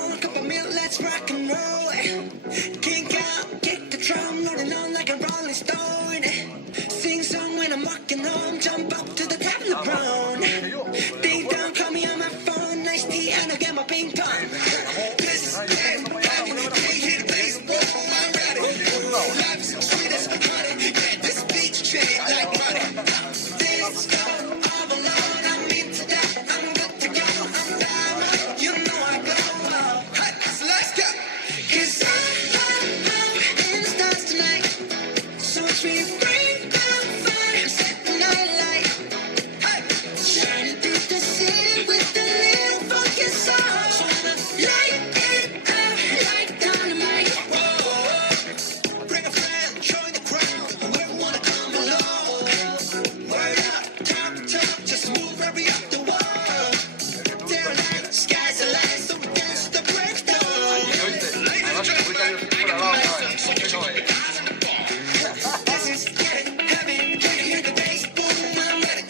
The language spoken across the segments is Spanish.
on, cup of milk, let's rock and roll. Kink out, kick the drum, rolling on like a rolling stone. Sing song when I'm walking home, jump up to the top of the brown. Ding dong, call me on my phone, nice tea, and I'll get my ping pong. This is it, baby, can't hear the bass, boom, I'm ready. Life is sweet as honey, yeah, this beach treat like money. This love of a Lord, I'm into that, I'm good to go, I'm down, you know I go. Hey, so let's go. 'Cause I'm in the stars tonight, so watch me bring the fire, set the night light. Hey, shining through the city with a little funky soul. So I'ma light it up like dynamite. Whoa, bring a friend, join the crowd, whoever wanna come along. Word up, top to top, just move, hurry up the wall. They're like, sky's the limit, so we dance the break of dawn. Ladies and gentlemen, this is getting heavy, can you hear the bass? Boom, I'm ready.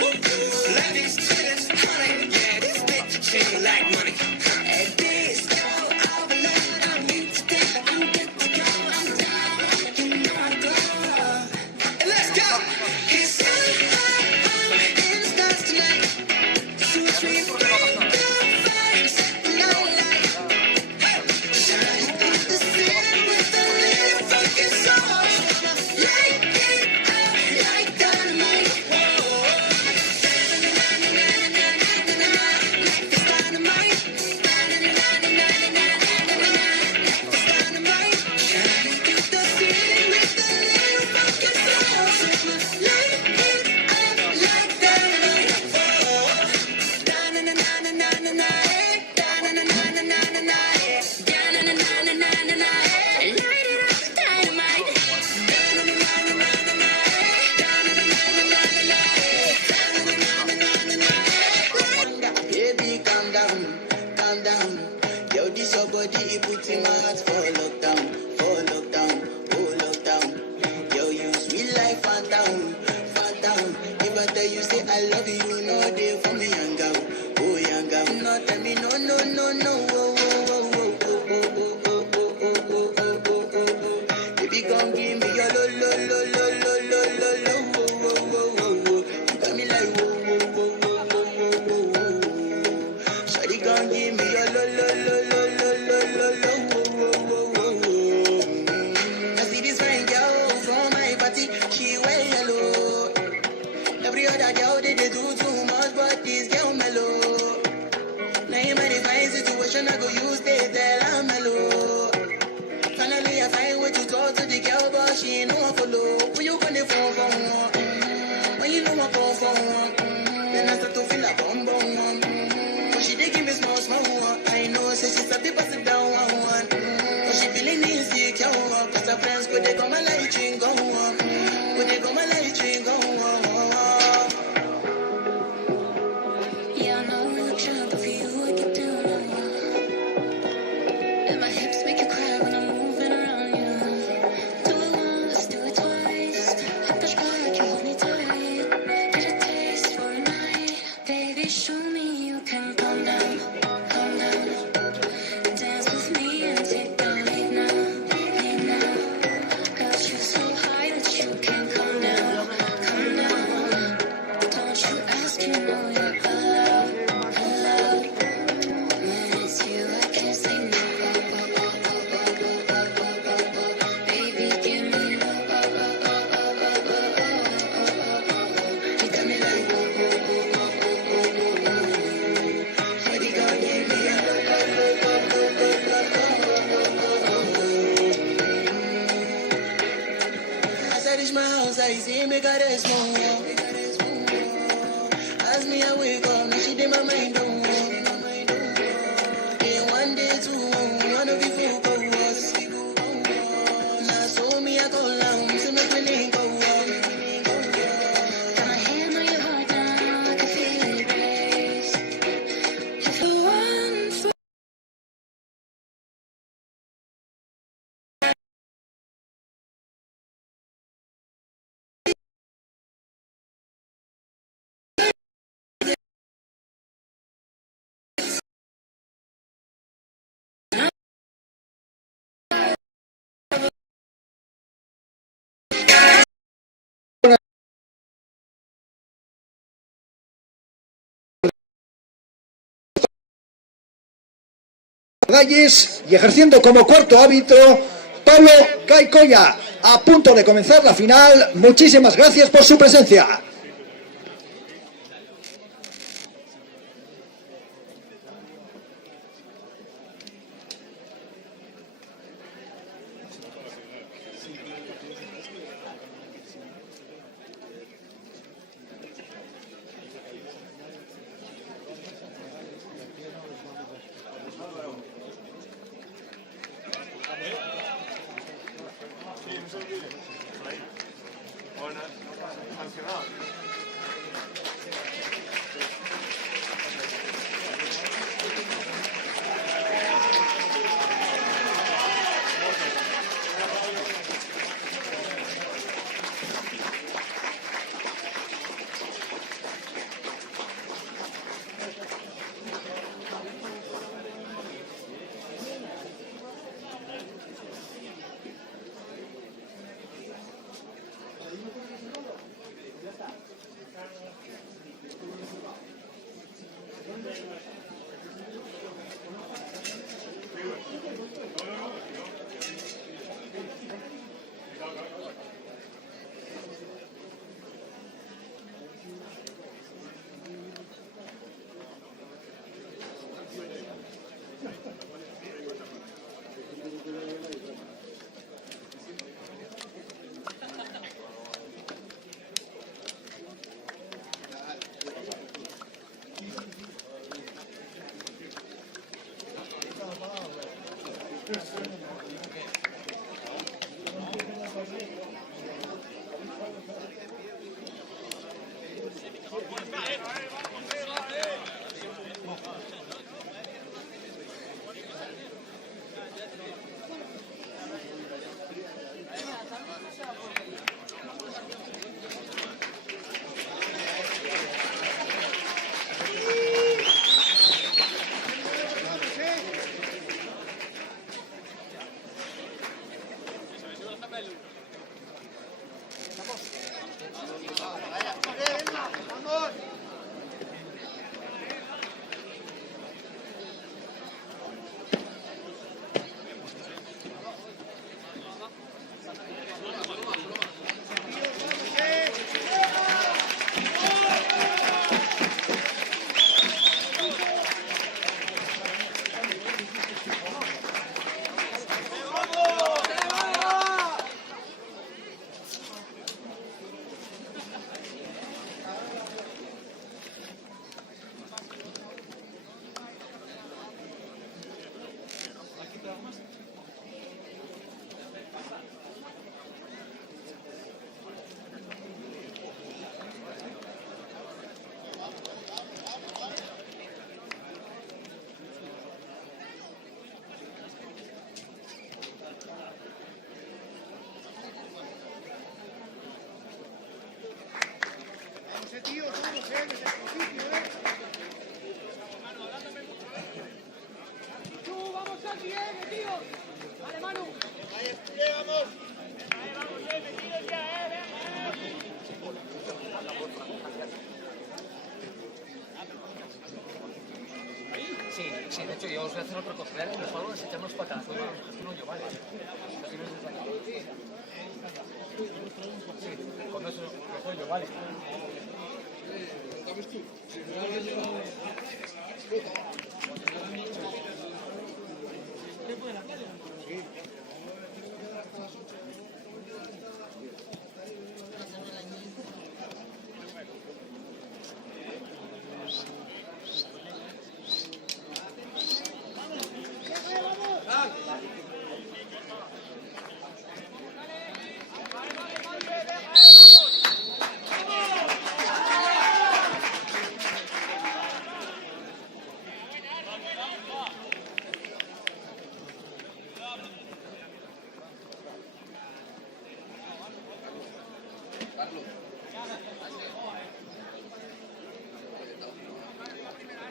Life is sweet as honey, yeah, this bitch treat like money. And this love of a Lord, I'm into that, I'm good to go, I'm down, you know I go. And let's go! 'Cause I'm in the stars tonight, so watch me bring the fire, set the night light. Hey, shining through the city with a little funky soul. So I'ma light it up like dynamite. Whoa, life is dynamite. Dynamite, shining through the city with a little funky soul. So I'ma light it up like dynamite. Baby, calm down, calm down. Yo, this your body, it puts in my heart for lockdown, oh lockdown. Yo, you sweet life, phantom, phantom. If I tell you say I love you, no day for me, young girl, oh young girl. No tell me no, no, no, no, oh, oh, oh, oh, oh, oh, oh, oh, oh, oh, oh, oh, oh, oh. Baby, come give me your lo, lo, lo, lo, lo, lo, lo, lo, oh, oh, oh, oh, oh. You got me like whoa, whoa, whoa, whoa, whoa, whoa, whoa, whoa. Shawty, come give me your lo, lo, lo, lo, lo, lo, lo, lo, oh, oh, oh, oh, oh. I see this fine girl from my party, she wear yellow. Every other girl they do too much, but this girl mellow. Now in my divine situation, I go use they tell I'm mellow. Finally, I find way to talk to the girl, but she ain't no one follow. Who you gonna phone for? When you know I phone for then I start to feel a bum bum. But she dey give me small small one. I know, say she's a bit pass it down one. But she feeling insecure, cause her friends could they come and light ring go on. Could they come and light ring go on. Yeah, I know we look sharp, but for you I get down on and my hips make you cry when I'm moving around you. Do it once, do it twice. Hop the back, you hold me tight. Get a taste for a night. Baby, show me you can calm down, calm down. Dance with me and take the lead now, lead now. Got you so high that you can't come down, come down. Don't you ask, you know you're allowed, allowed. When it's you, I can't say no. Baby, give me love. You got me like shawty, gon' give me a as I reach my house, I see me got a small wall. As me, I wake up, now she did my mind, oh. Then one day, two, one of you folk go was. Now, so me, I go down, so me feeling go up. Got my hand on your heart now, I can feel it race. If you want for Galles y ejerciendo como cuarto árbitro Pablo Caicoya. A punto de comenzar la final. Muchísimas gracias por su presencia. Sí, de hecho yo os voy a hacer otro cosplay, los hago es echarnos para acá, no yo, vale. Sí, con eso lo soy yo, vale.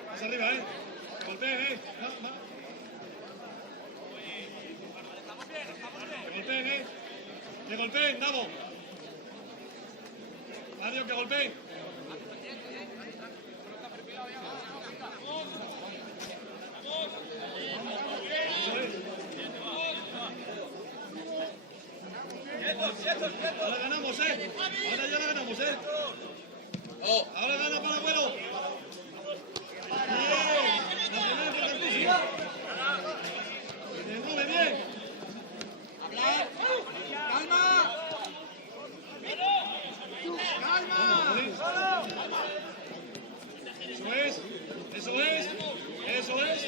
Más arriba, golpeen, que golpeen, Davo. Mario, que golpeen. Bien, Rubén, bien. Hablar. Calma. Calma. Eso es. Eso es. Eso es.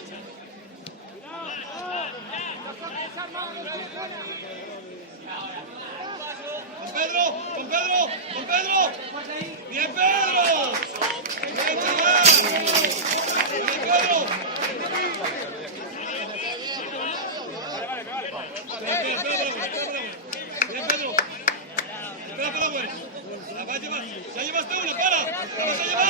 ¡Con Pedro! ¡Con Pedro! ¡Con Pedro! ¡Bien, Pedro! ¡Bien, chaval! ¡Bien, Pedro! Bien, Pedro. Espera, pues. La va a llevar. ¡Se llevas tú! ¡La para! ¡La se lleva!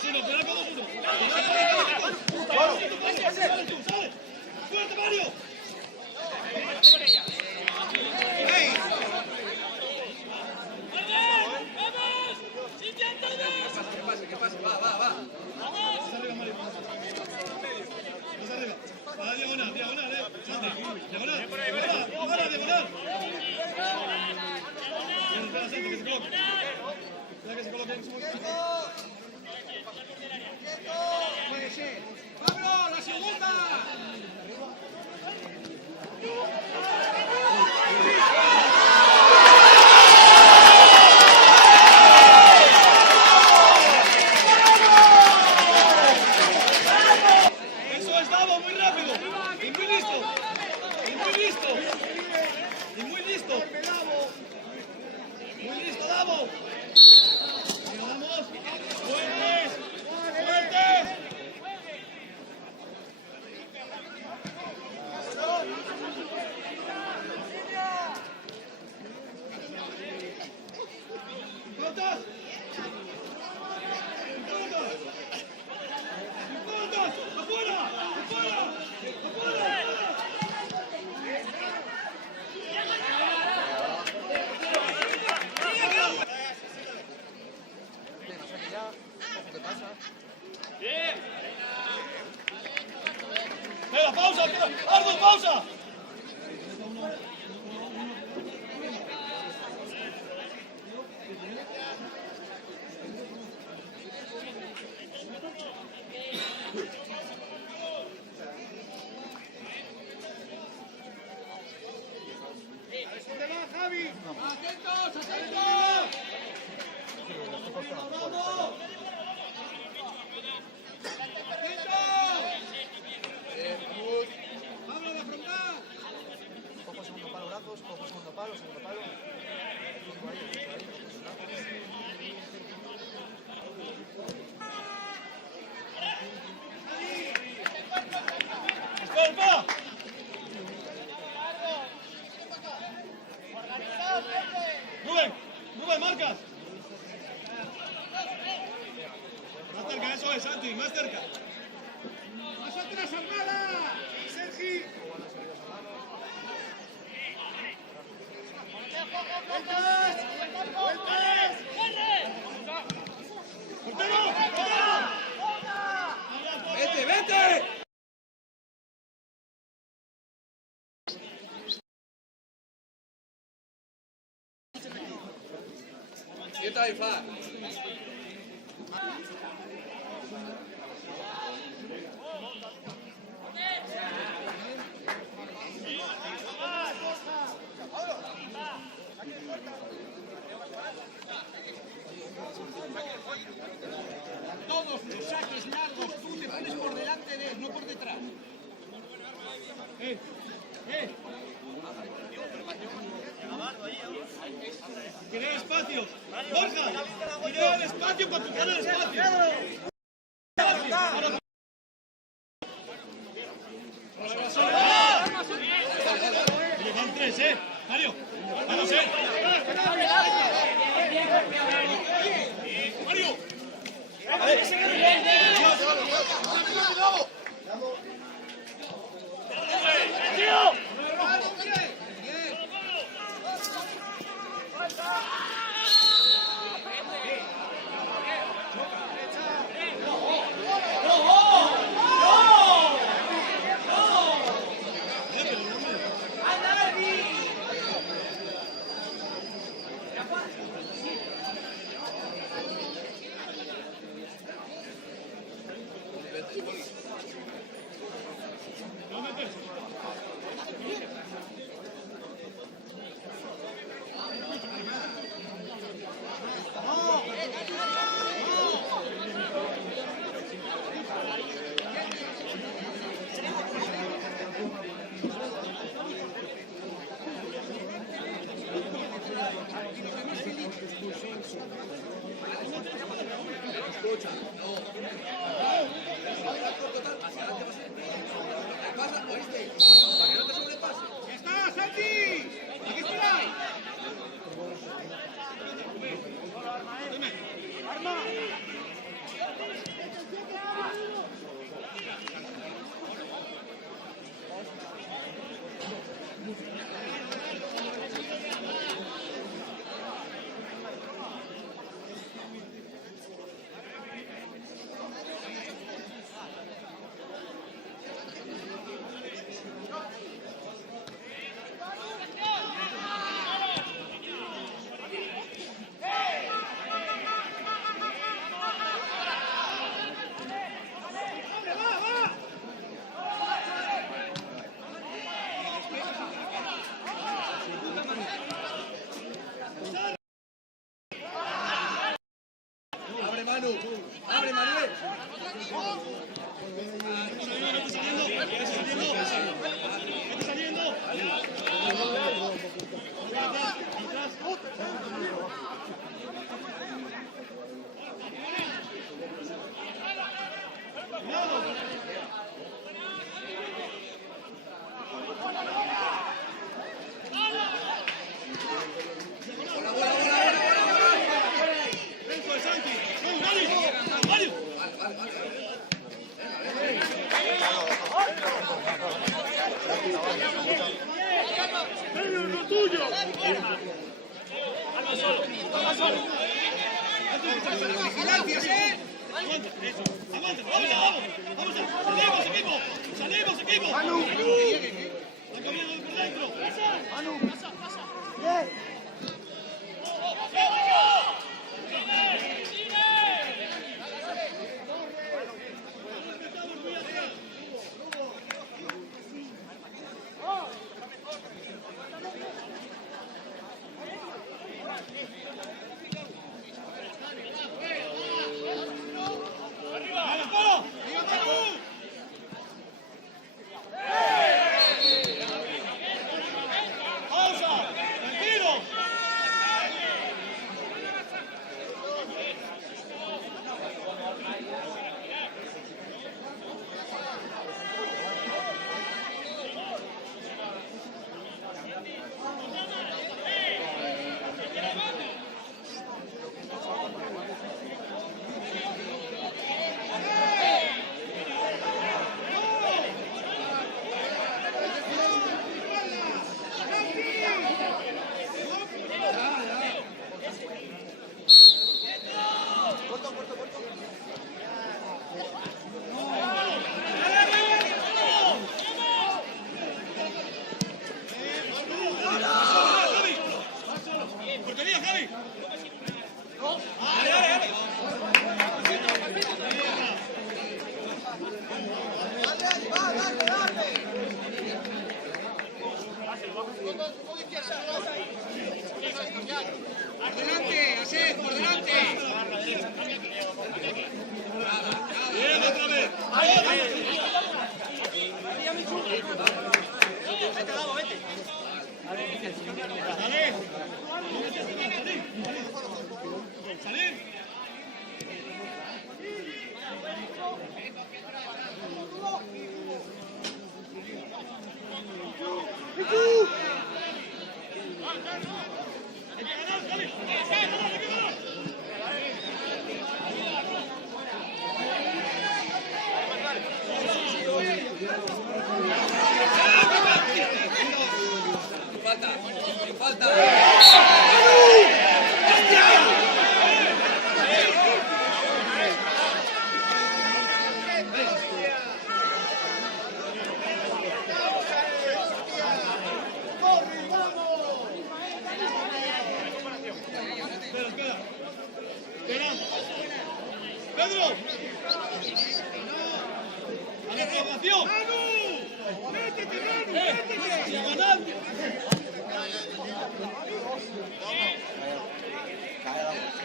Sí, no, espera, todos uno. ¡Fuerte, Mario! ¿Qué pasa? Va. Más arriba, Mario. Más arriba. Va, diagonal, Santi. Diagonal. Diagonal. Espera, Santi, que se coloque. Espera que se coloque. Puede ser. ¡Pablo, la segunda! Eso es, Davo, muy rápido. Y muy listo. Muy listo, Davo. Vamos. Fuertes. ¡Cortas! ¡Afuera! ¡Venga, pausa! ¡Ardo, pausa! Javi! ¡Atentos! ¡Pablo, de afrontar! Cojo segundo palo, brazos, cojo segundo palo. ¡Escolta! Rubén, marcas. Más cerca, eso es, Santi, más cerca. ¡Más atrás, Armada! ¡Sergi! ¡Vueltas! ¡Portero! ¡Vete! Quieta y fa. Todos los saques largos, tú te pones por delante de él, no por detrás. Crea espacio. Borja, crea el espacio para tocar el espacio. Van tres, Mario. Vamos, Mario. ¡Tío! ¡Está, Santi! ¡Aquí estoy! ¡Abre, Manuel! ¡Vete saliendo! ¡Vigilancias, eh! ¡Aguanta, eso! ¡Aguanta! ¡Vamos! ¡Salimos, equipo! ¡Salimos, equipo! ¡Manu! ¡Están cambiando por dentro! ¡Manu! ¡Pasa! ¡Bien! Pedro! ¡A la formación! ¡Métete, Manu! ¡Métete! ¡Diagonal!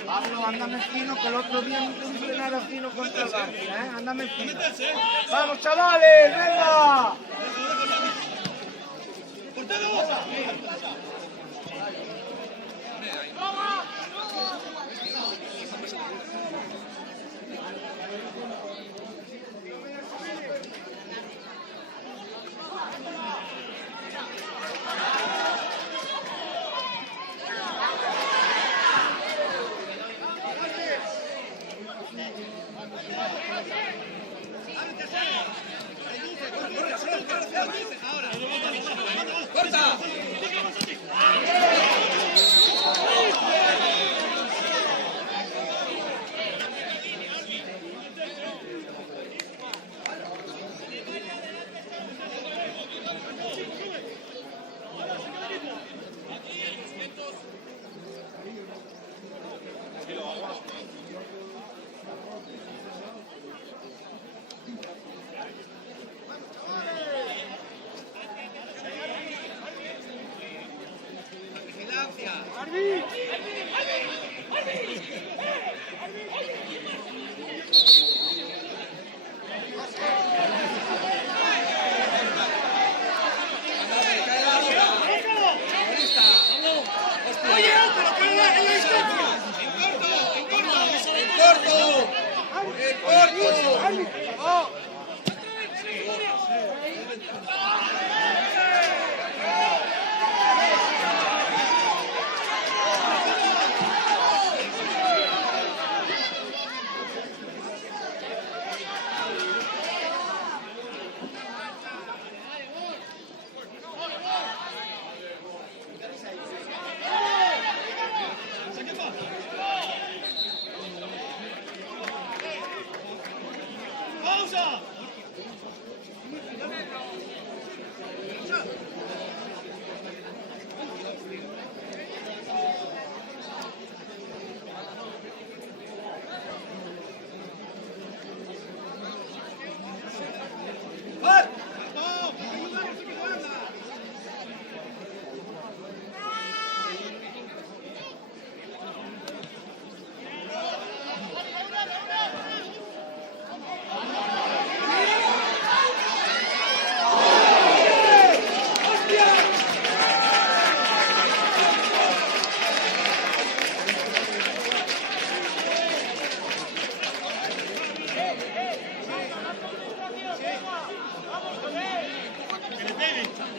Pablo, ándame fino, que el otro día no hice nada fino contra el Barça, ¿eh? Ándame fino. ¡Vamos, chavales! ¡Venga! ¡Portero! ¡Pausa!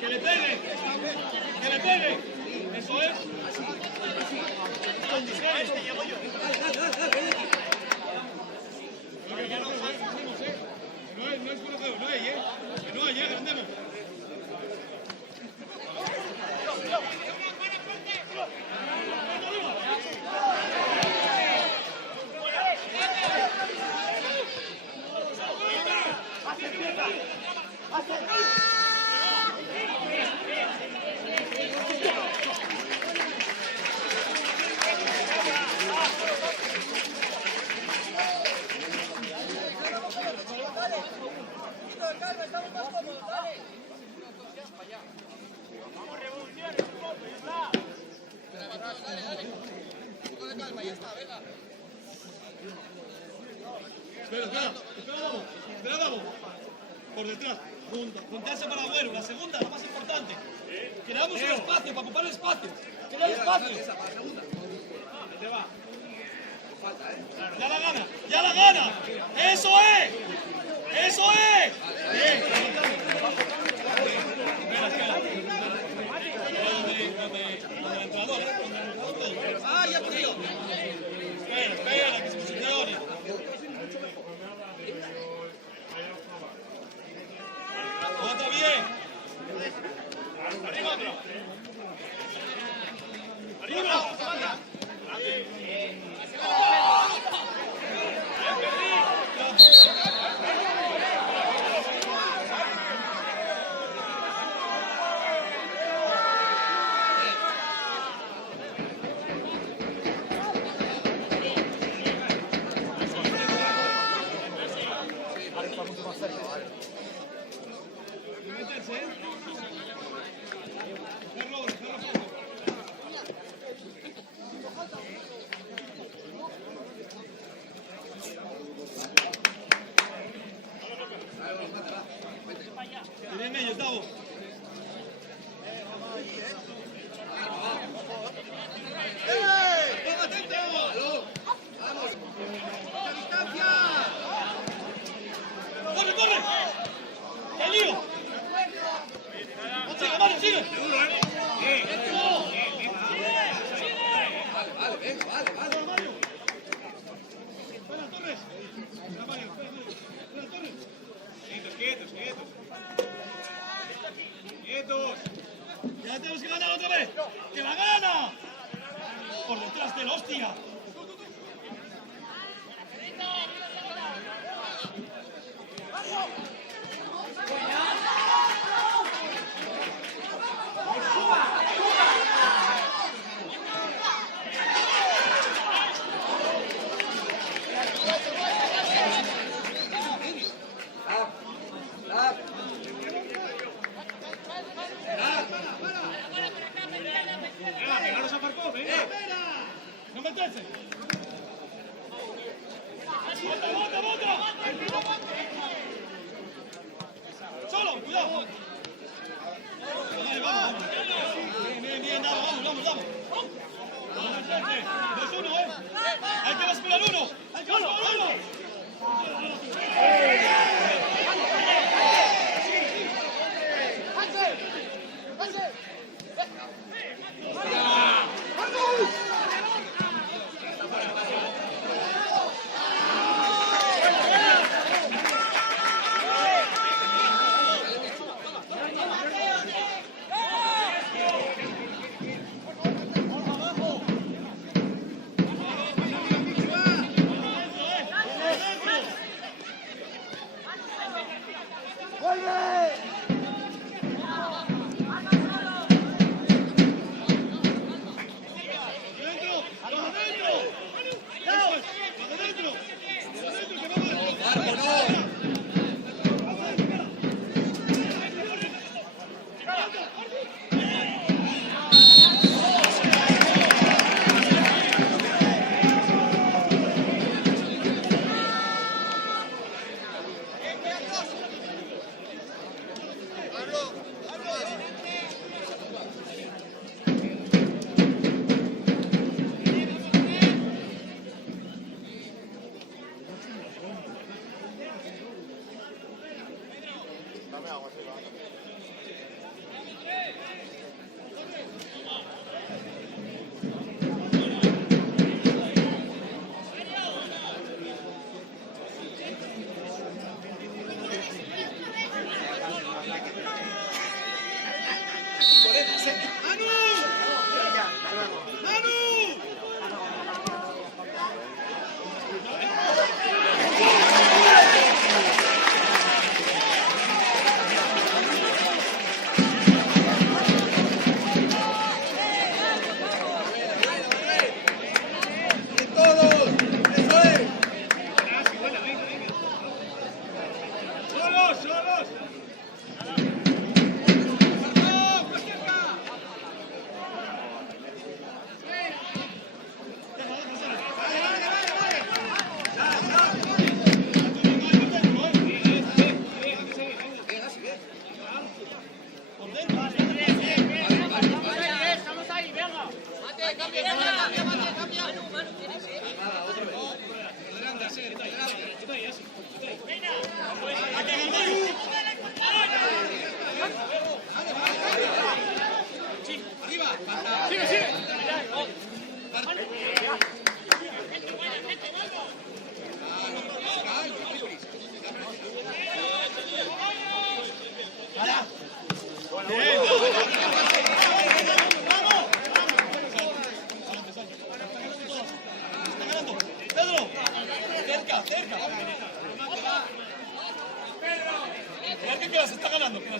¡Que le peguen! ¡Que le peguen! ¡Eso es! ¡Este llevo yo! No es bueno, no hay, ¿eh? Que no hay, grandemos. Espera, vamos. Por detrás, juntarse para Agüero, la segunda, la más importante. Creamos un espacio, para ocupar el espacio. Crea el espacio. ¡Ya la gana! ¡Eso es! ¡Eso es! ¡Ah, ya corrió! Espera, que se posicione. ¡Otra bien! ¡Arriba otro! ¡Arriba! Cárcel, hostia. Venga, se aparcó, venga. No meterse. ¡Bota! ¡Solo! ¡Cuidado! Vale, vamos. Bien, vamos. 2-1, ¿eh? Hay que bascular uno.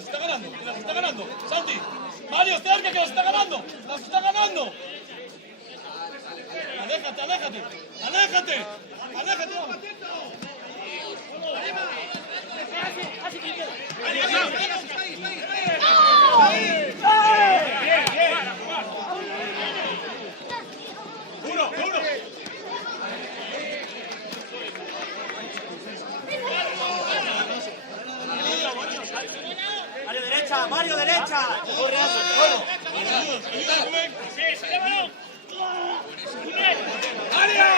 Cerca, que las está ganando. Santi, Mario, cerca, que las está ganando. Aléjate. Duro. Mario, derecha. Corre, ayuda, Rubén. Sí, llévalo. ¡Área!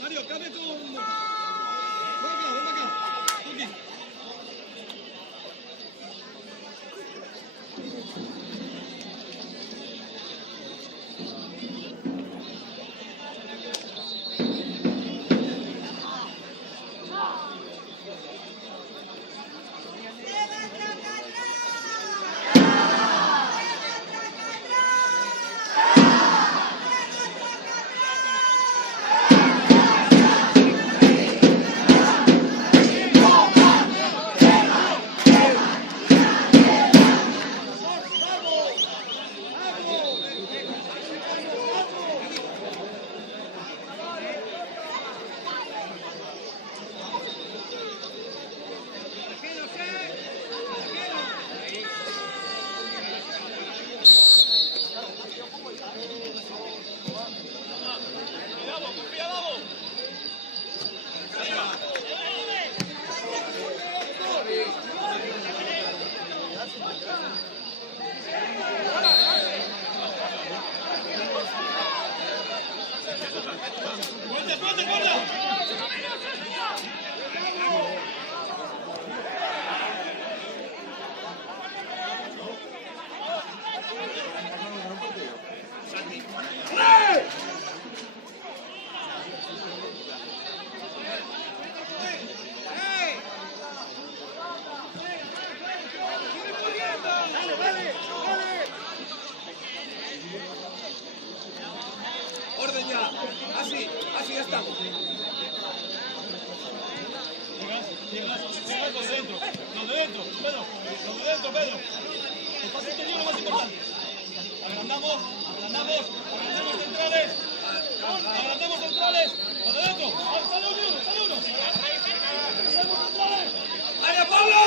Mario, cambia todo el mundo. Ven acá. Aquí. Orden ya. Así estamos. Llegas los de dentro. Los de dentro, Pedro. El pase interior lo más importante. Agrandamos centrales. Los de dentro. Sale uno. ¡Vaya, Pablo!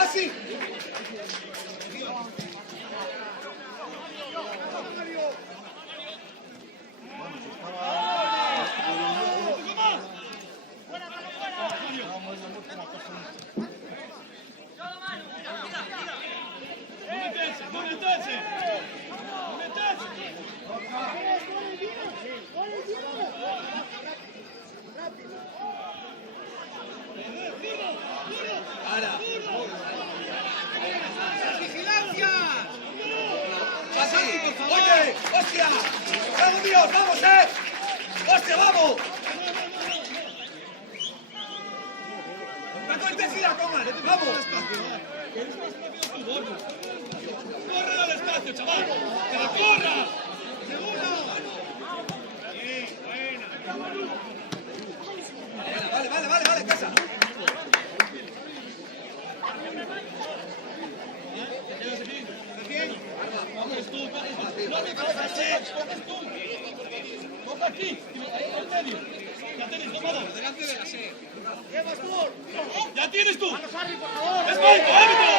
Así. No meterse. ¡Vigilancia! ¡Así! ¡Oye! ¡Hostia! ¡Vamos, míos! ¡Vamos, ¡Hostia, vamos! ¡Con intensidad, toma! ¡Vamos! ¡Corre al espacio, chaval! ¡Que la corra! ¡Segundo! Vale, casa. ¡Coge aquí! ¡En medio! ¡Ya tienes, tomador! ¡Delante de la sede! ¡Ya tienes tú! ¡Respeto, árbitro!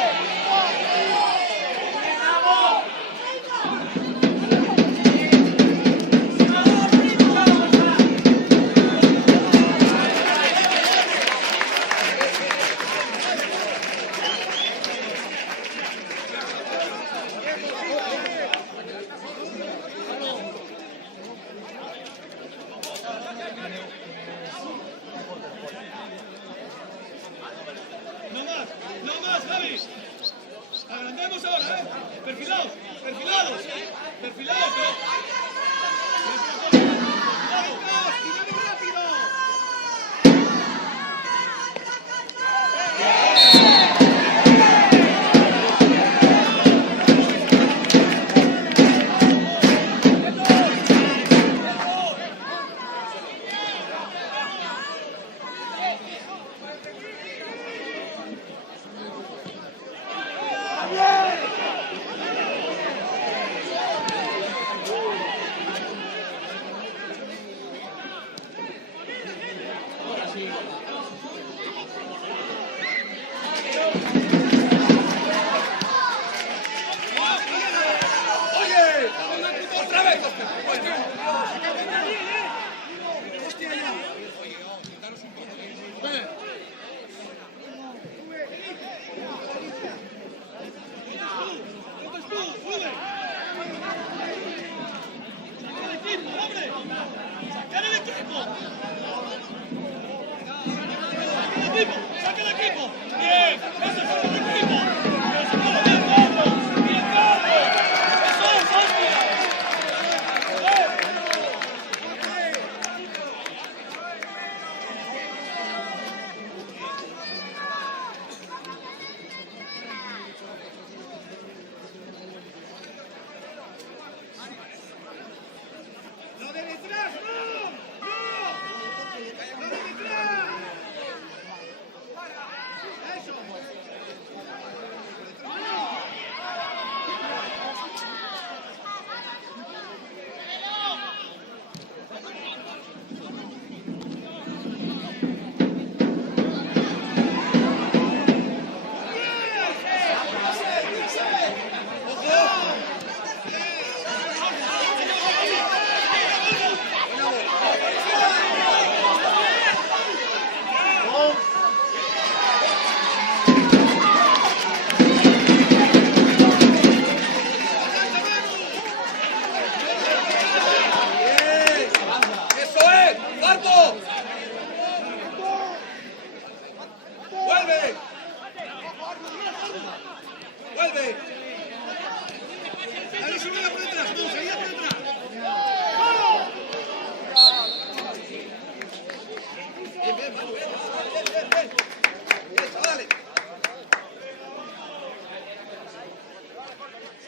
No más, Javi. Agrandemos ahora, ¿eh? Perfilados. ¡Perfilados! ¡Saca el equipo! ¡Bien! ¡Eso es el equipo! ¡Eso es bien, Carlos! ¡Bien, Carlos! ¡Eso es, hostia! ¡Lo de detrás, no! ¡No! ¡Lo de detrás! ¡Eso! ¡Vuelve! ¡Dale, sube por detrás! ¡Tú, seguida por detrás! ¡Bien, bien, Manu! ¡Bien, chavales!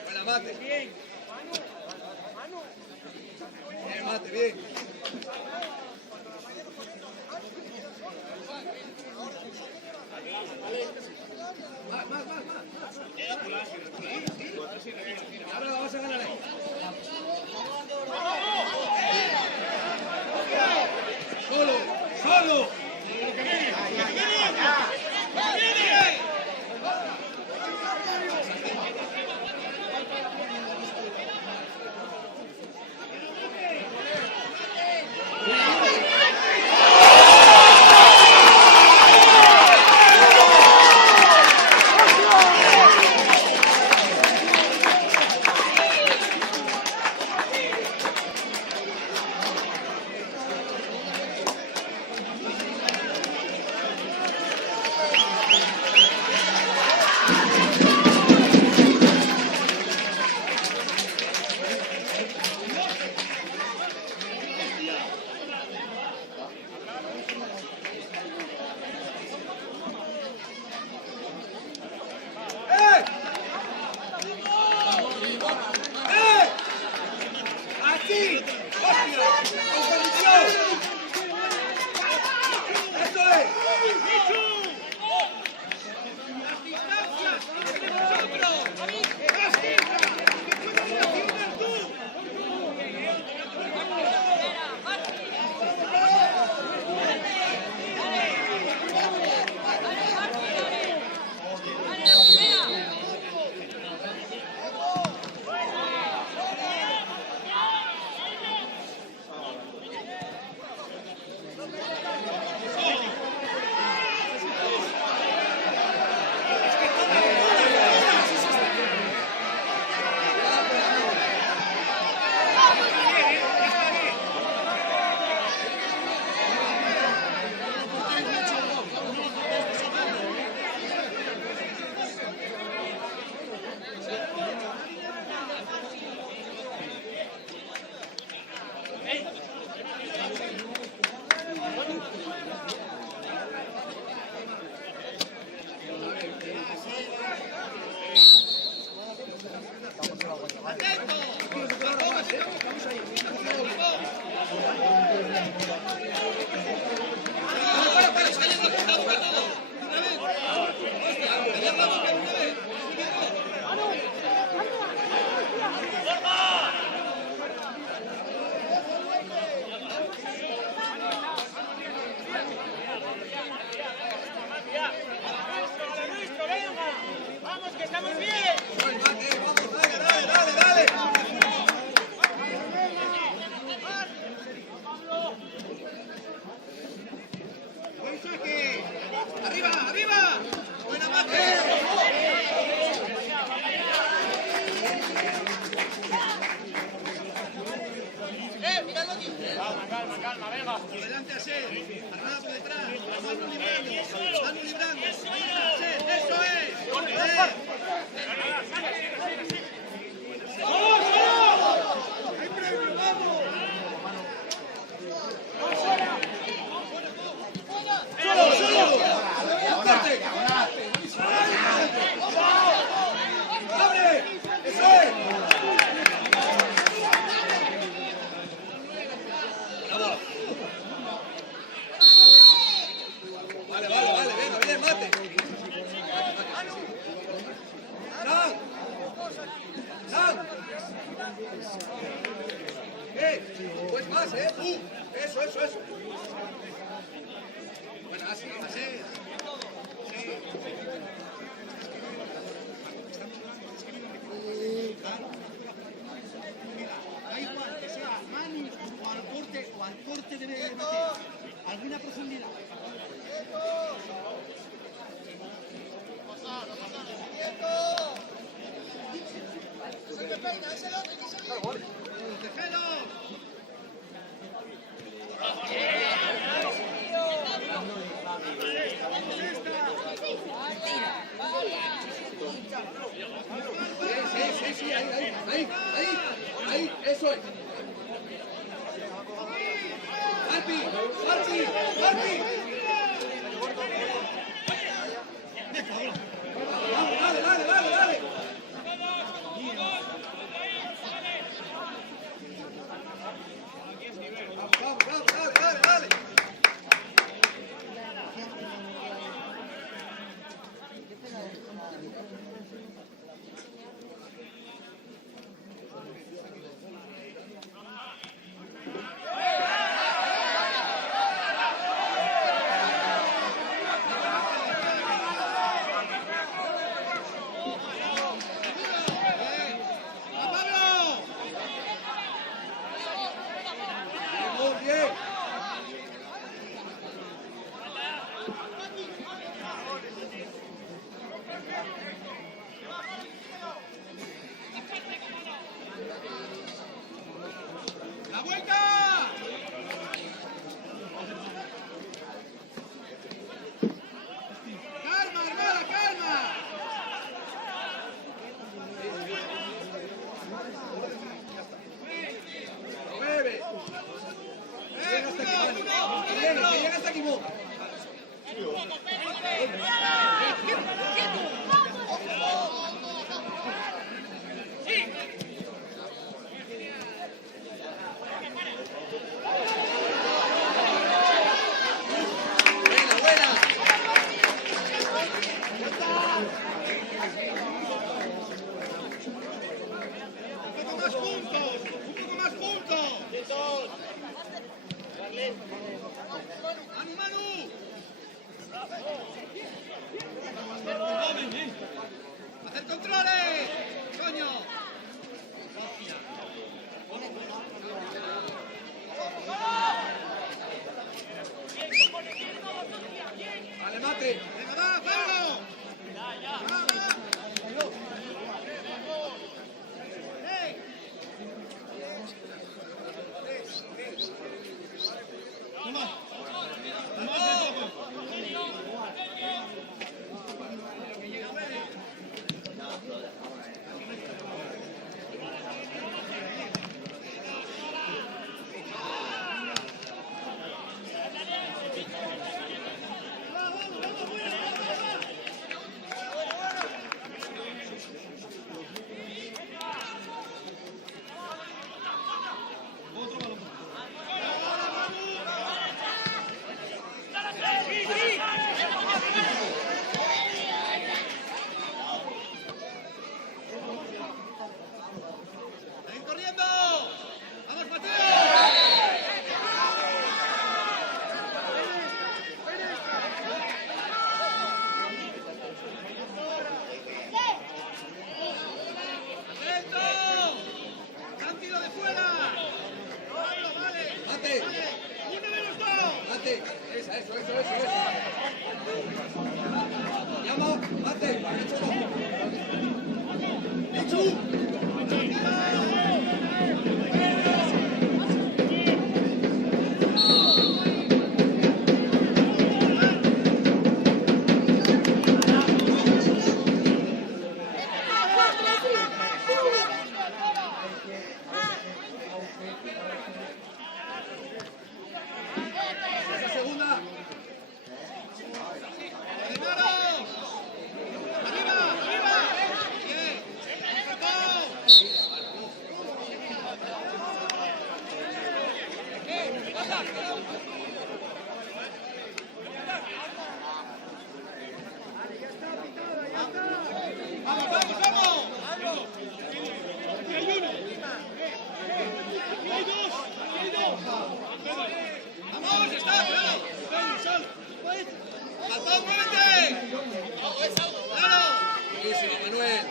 ¡Buena, Mate! ¡Bien! ¡Bien, Mate, bien! Más. Ahora la vas a ganar ahí. Solo. estamos bien. Vamos, dale. ¡Arriba! ¡Buena Mate! Calma, venga. Por delante a Ser, Arnada por detrás, Manu librando. Ser, eso es. Vale, venga, bien, Mate. ¡San! Pues más, Eso. Bueno, así. Da igual que sea Manu o al corte de Mateo. Alguna profundidad. Sí, ahí, eso es. ¡Arpi! ¡Dale! Vamos, dale. Manuel.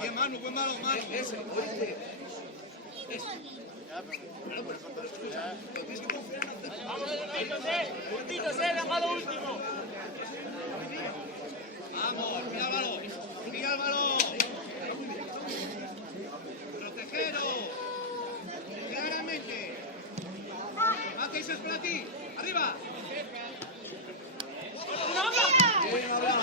Bien, Manu, buen malo, Manu. Ese, oíste. Cortitos, dejado último. Vamos, mira el balón. Mira el balón. Protegeros. Claramente. Mate, eso es para ti. Arriba. Bien hablado.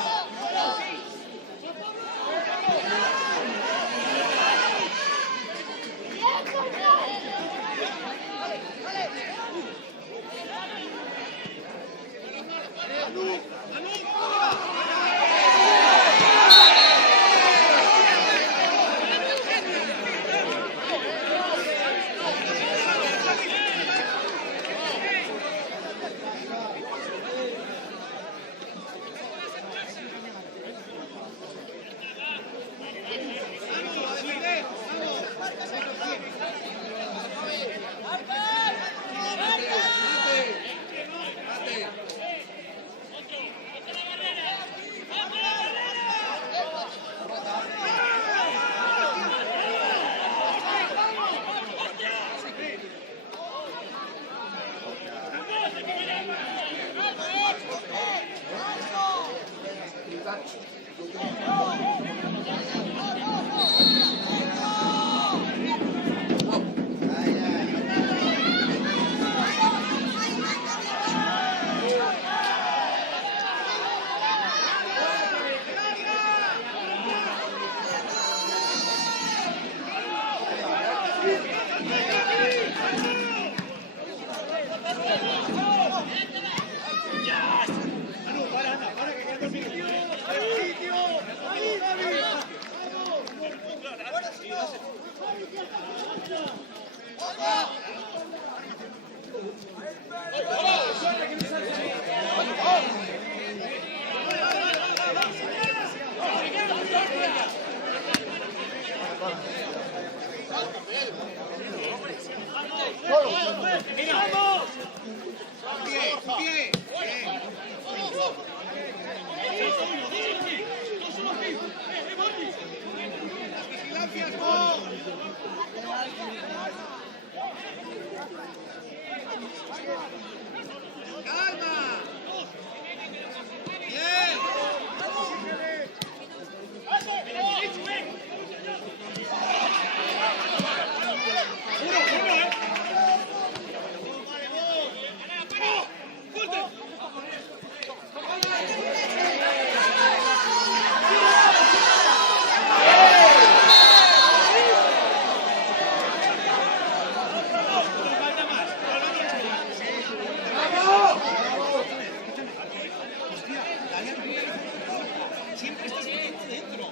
Siempre estás metiendo dentro.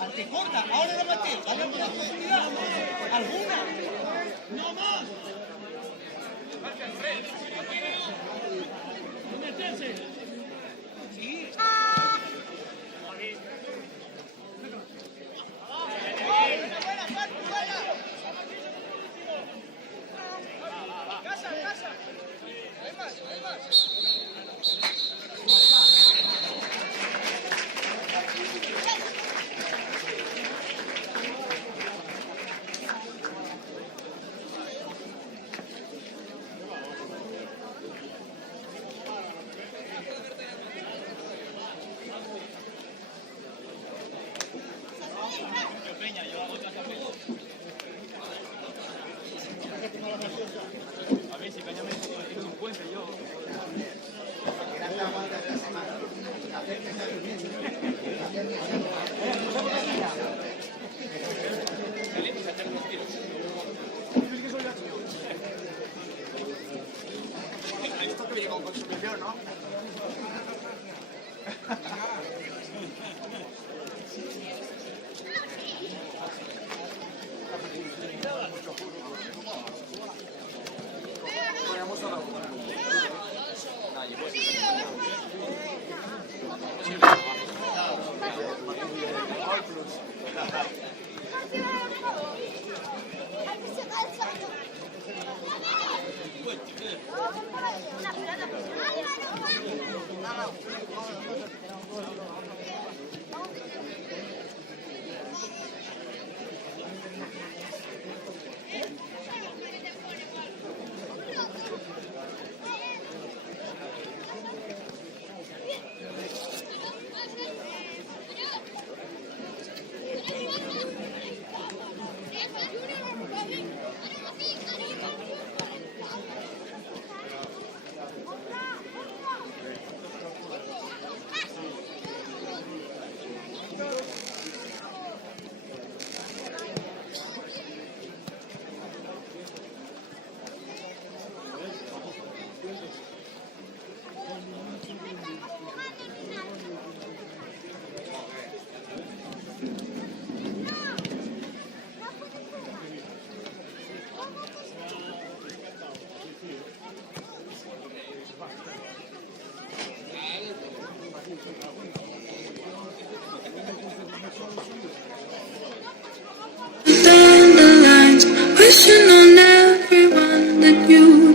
Ante corta, ahora no Mateo, dale alguna oportunidad. ¿Alguna? No más. Meterse. Sí. Casa. Hay más. A ver si Peña me tiene un puente yo. Esto que me llegó con superior, ¿no? Hay que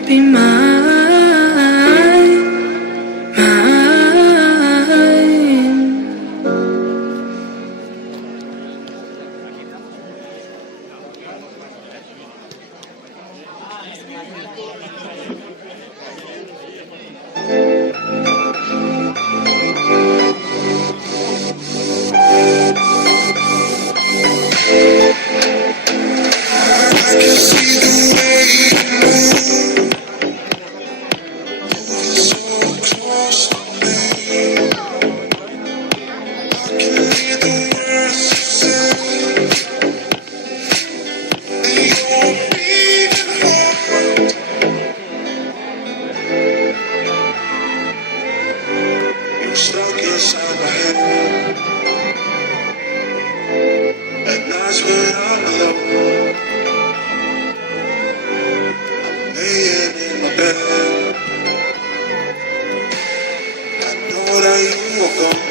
be mine, mine. Stuck inside my head. At nights when I'm alone, laying in my bed, I know that you are gone.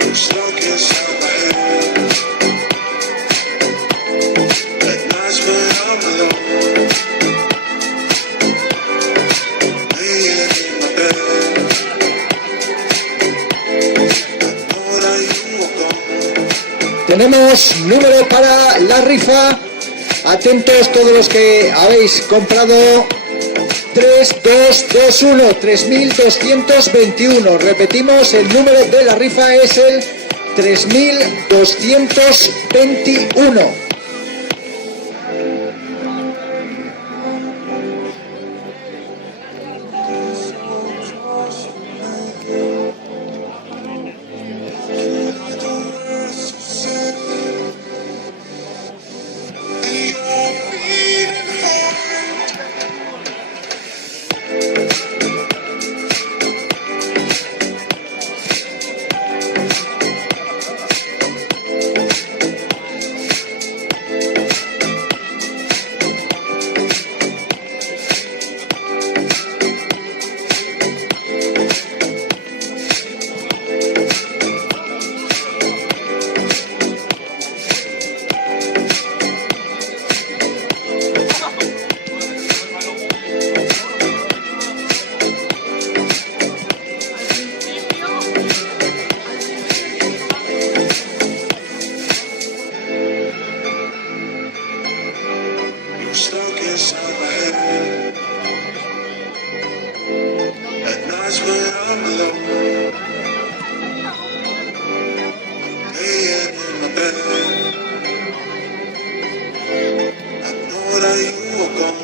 You're stuck inside my head. At nights when I'm alone, laying in my bed, I know that you are gone. Tenemos número para la rifa. Atentos todos los que habéis comprado. 3221, 3221. Repetimos, el número de la rifa es el 3221. Stuck inside my head. At nights when I'm alone, laying in my bed, I know that you are gone.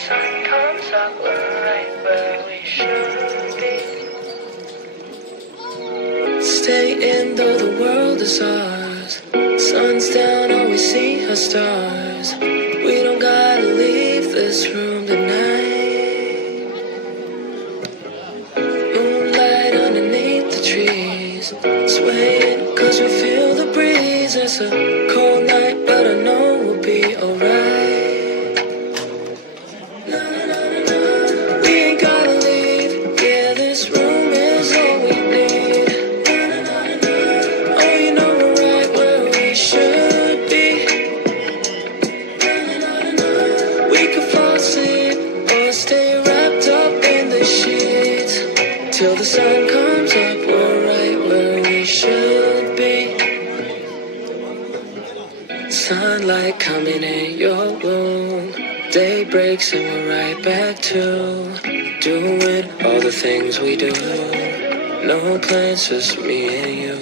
sun comes up, we're right where we should be. Stay in though the world is ours. Sun's down, all we see are stars. We don't gotta leave this room tonight. Moonlight underneath the trees, swaying cause we feel the breeze. It's a cold night, but I know we'll be alright. We ain't gotta leave, yeah, this room is all we need. Oh, you know we're right where we should be. We could fall asleep or stay wrapped up in the sheets till the sun comes up, we're right where we should be. Sunlight coming in your room, day breaks and we're right back to doing all the things we do. No plans, just me and you.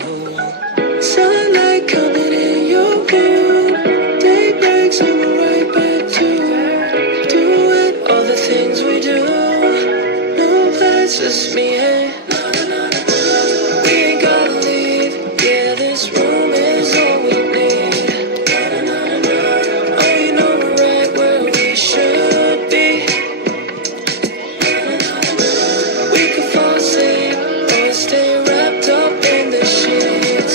Sunlight coming in your room, day breaks and we're right back to doing all the things we do. No plans, just me and we ain't gotta leave. Yeah, this room is all we need. Oh, you know we're right where we should be. We could fall asleep or stay wrapped up in the sheets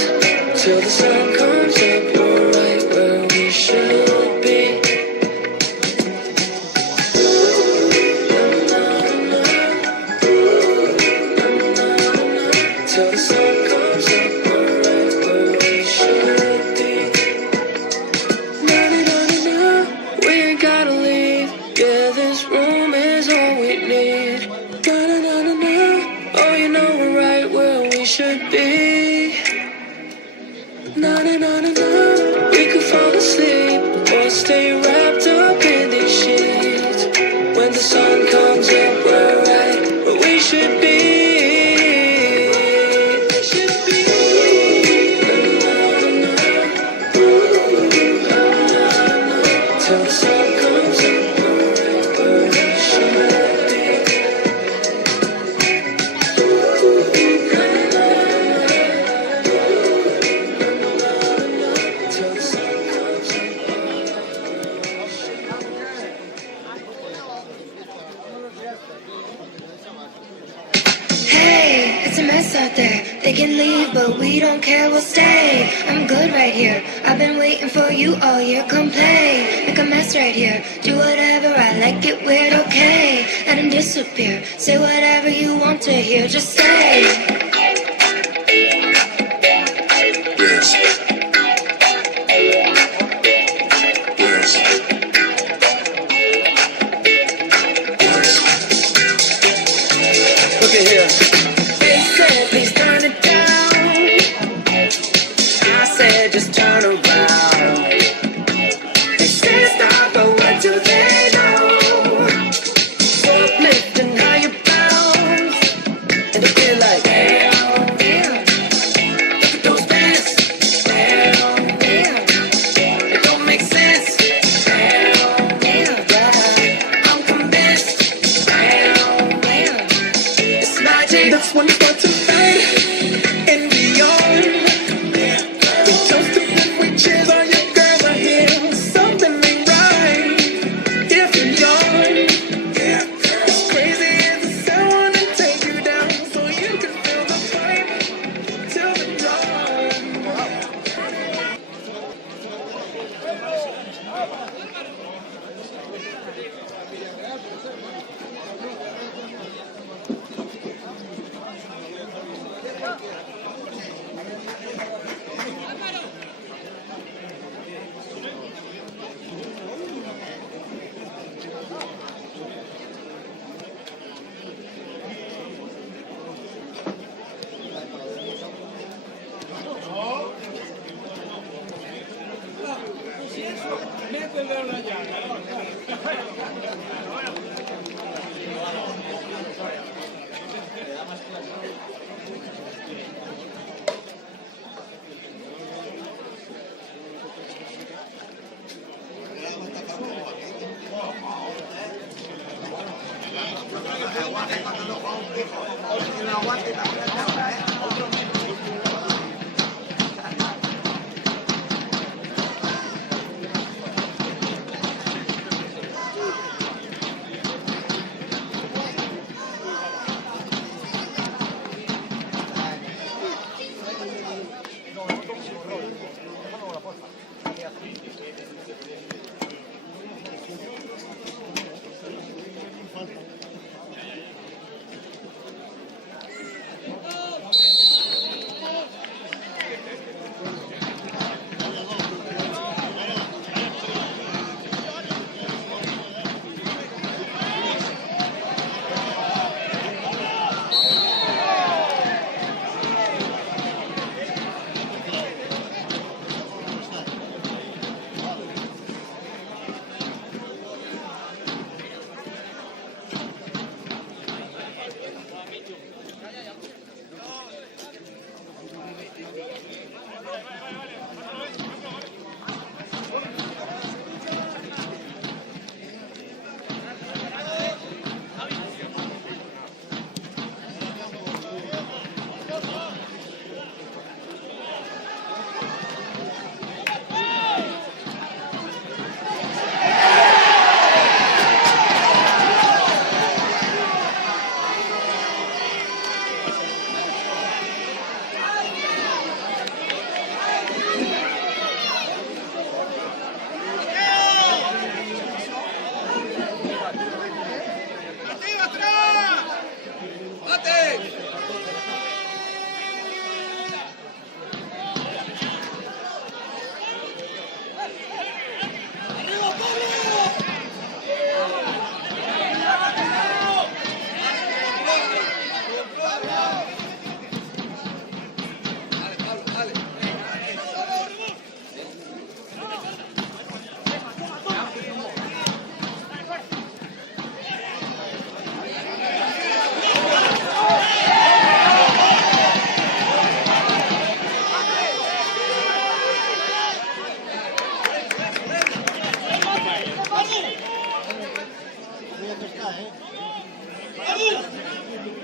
till the sun comes up, we're right where we should be. Till the sun comes up, we're right where we should be. We ain't gotta leave, yeah, this room is all we need. Oh, you know we're right where we should be. We could fall asleep or stay wrapped up in these sheets. When the sun comes up, we're right where we should be. Till the sun comes up, we're right where we should be. Till the sun comes up. Hey, it's a mess out there. They can leave, but we don't care, we'll stay. I'm good right here. I've been waiting for you all year. Come play, make a mess right here. Do whatever, I like it weird, okay. Let him disappear. Say whatever you want to hear, just stay. Look at here. They said, please turn it down. I said, just turn around. They say stop, but what do they know? So uplifting how you bounce, and it feel like damn, damn. Look at those pants, damn, damn. It don't make sense, damn, damn. Yeah, I'm convinced, damn, damn. It's magic. That's when you start to fade and beyond. We toasted when we cheers, all your girls are here. Something ain't right if you're young. It's crazy as the sound wanna take you down, so you can feel the vibe till the dawn. aguante cuando no juega un fijo. Que lo aguante también ahora, ¿eh?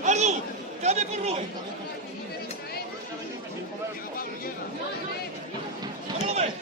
Ardu, cambia con Rubén. ¿Cómo lo ves?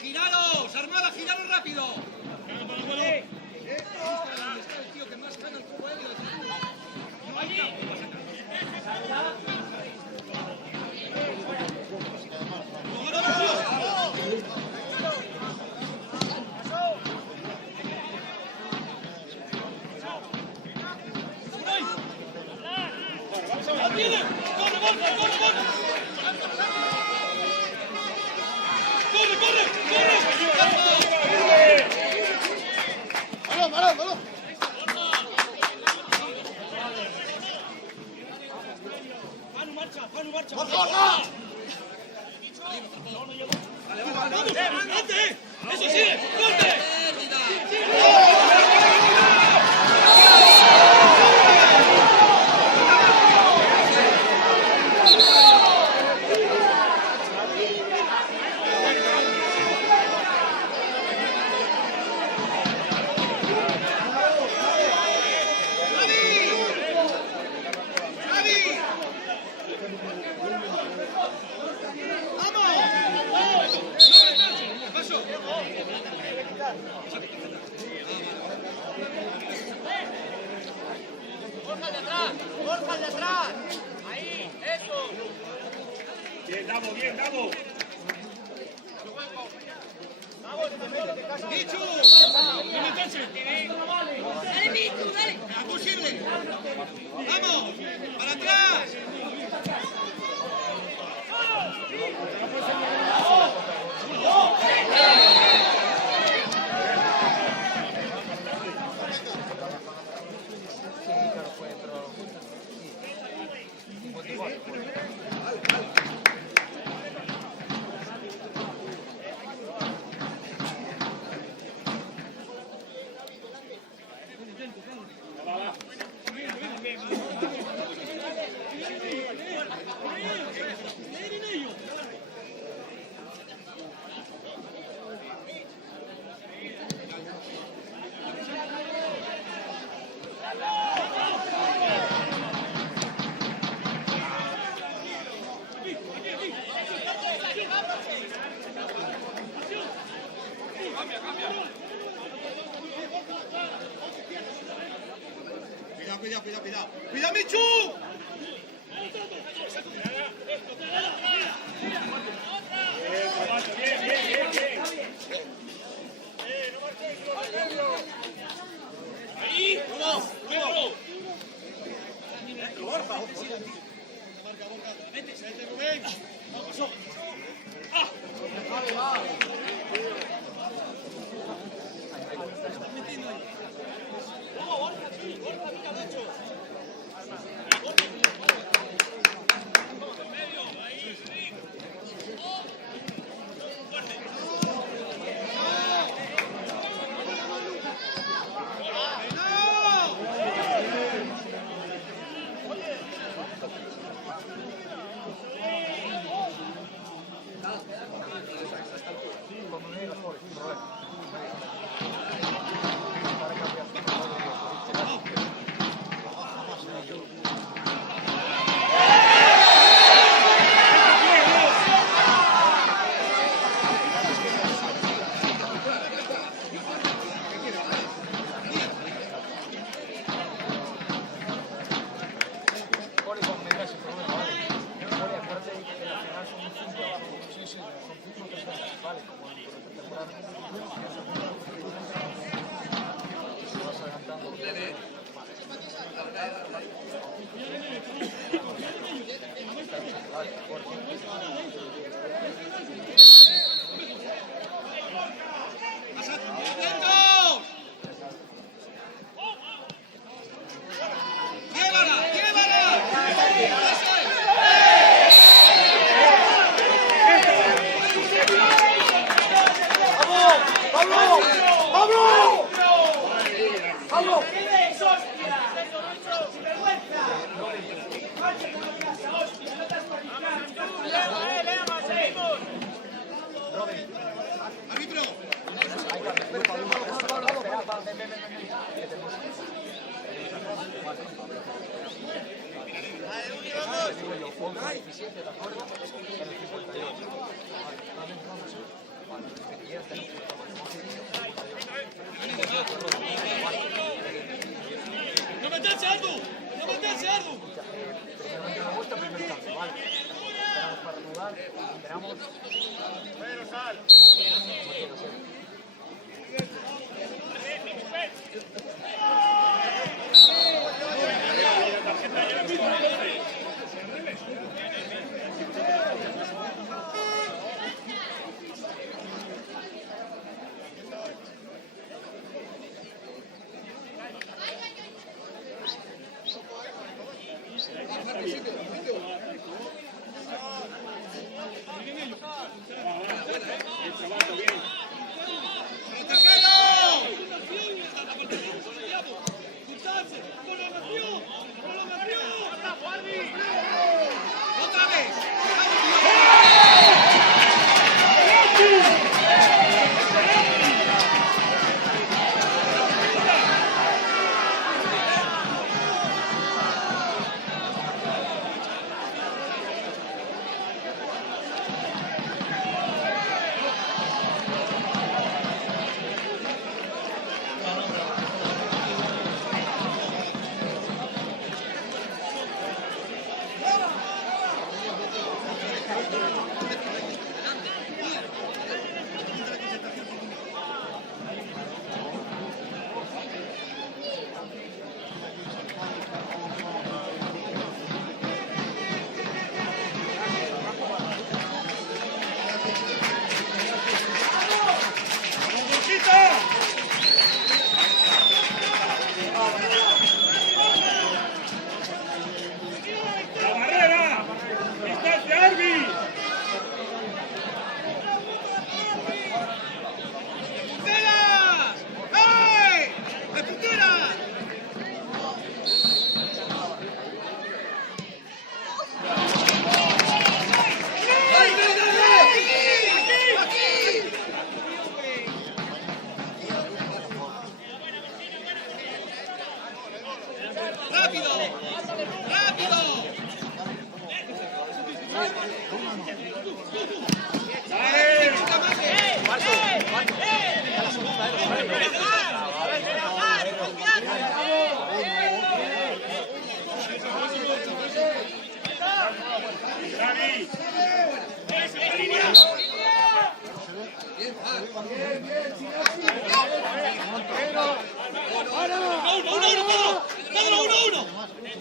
¡Giraros! ¡Armada, giraros rápido! Cuidado. ¡Cuidado, Michu! Ahí, vamos, cuidado. Vete, Rubén. Vamos. ¡No meterse, Ardu! ¡No meterse, Ardu! Pero sal.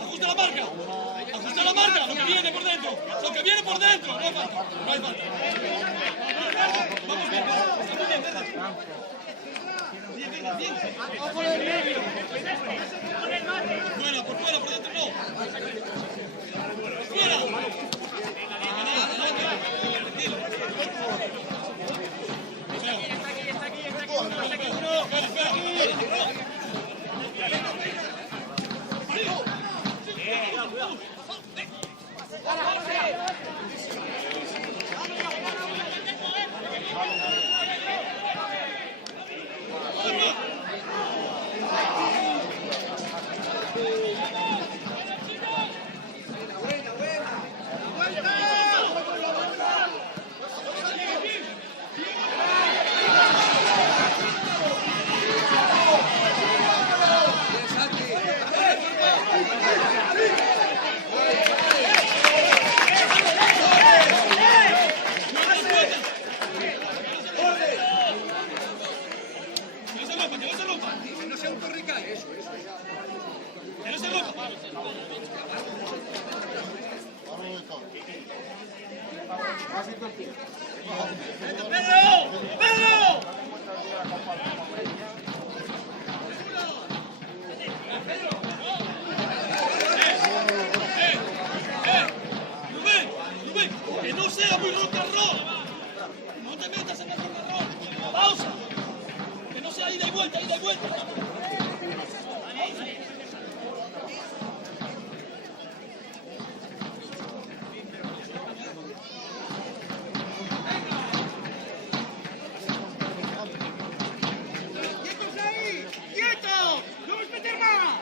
Ajusta la marca. Ajusta la marca. Lo que viene por dentro. Lo que viene por dentro. No hay falta. No hay falta. Vamos bien. Bien. Fuera, por fuera, por dentro no. Fuera. Que no sea muy rock and roll. No te metas en el rock and roll. Pausa. Que no sea ida y vuelta, ida y vuelta. ¡Quietos ahí! ¡Quietos! ¡No os meter más!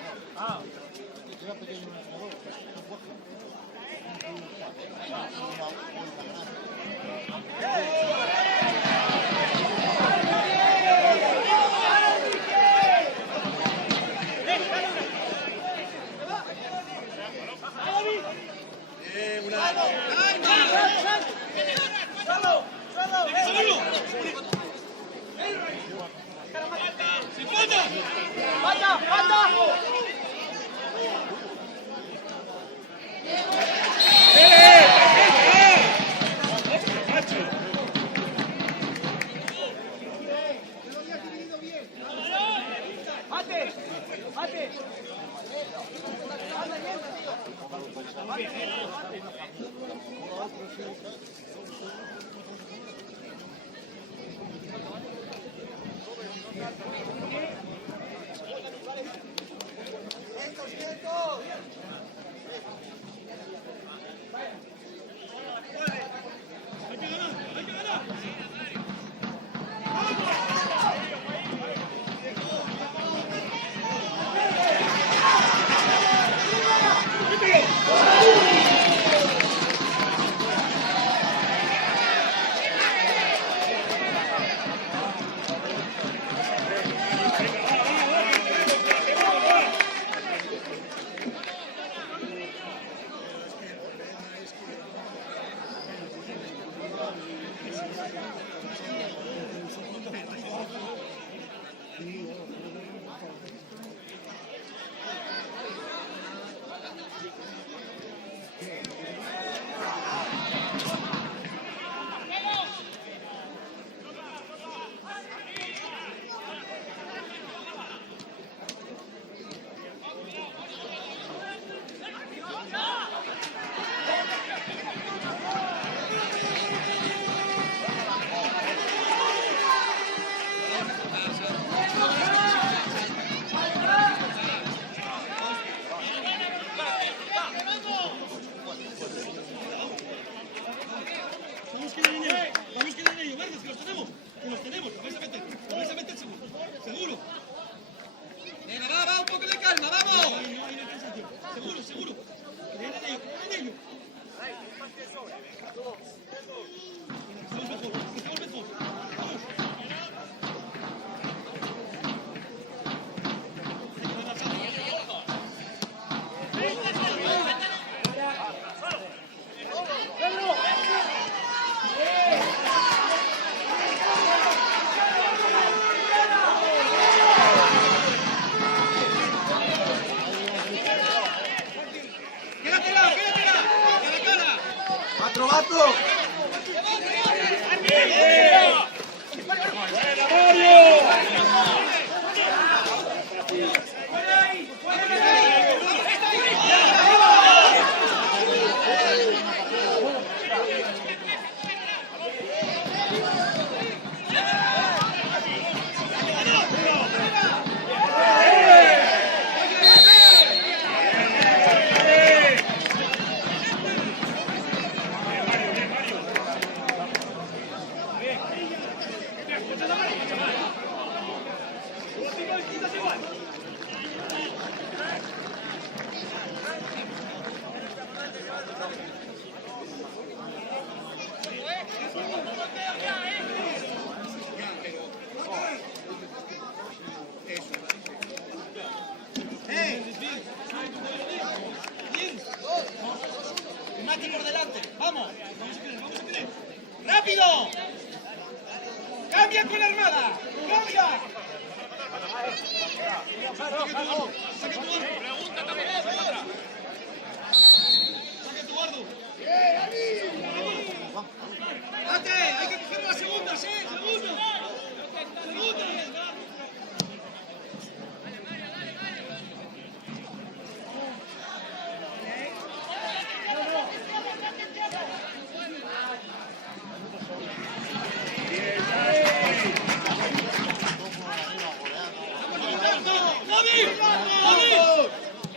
Mati por delante, vamos. Vamos a querer. ¡Rápido! ¡Cambia con la armada! ¡Cambia! Saca tu arco. Pregunta también. Saca tu arco. ¡Date! Hay que coger las segundas, ¡Segundo!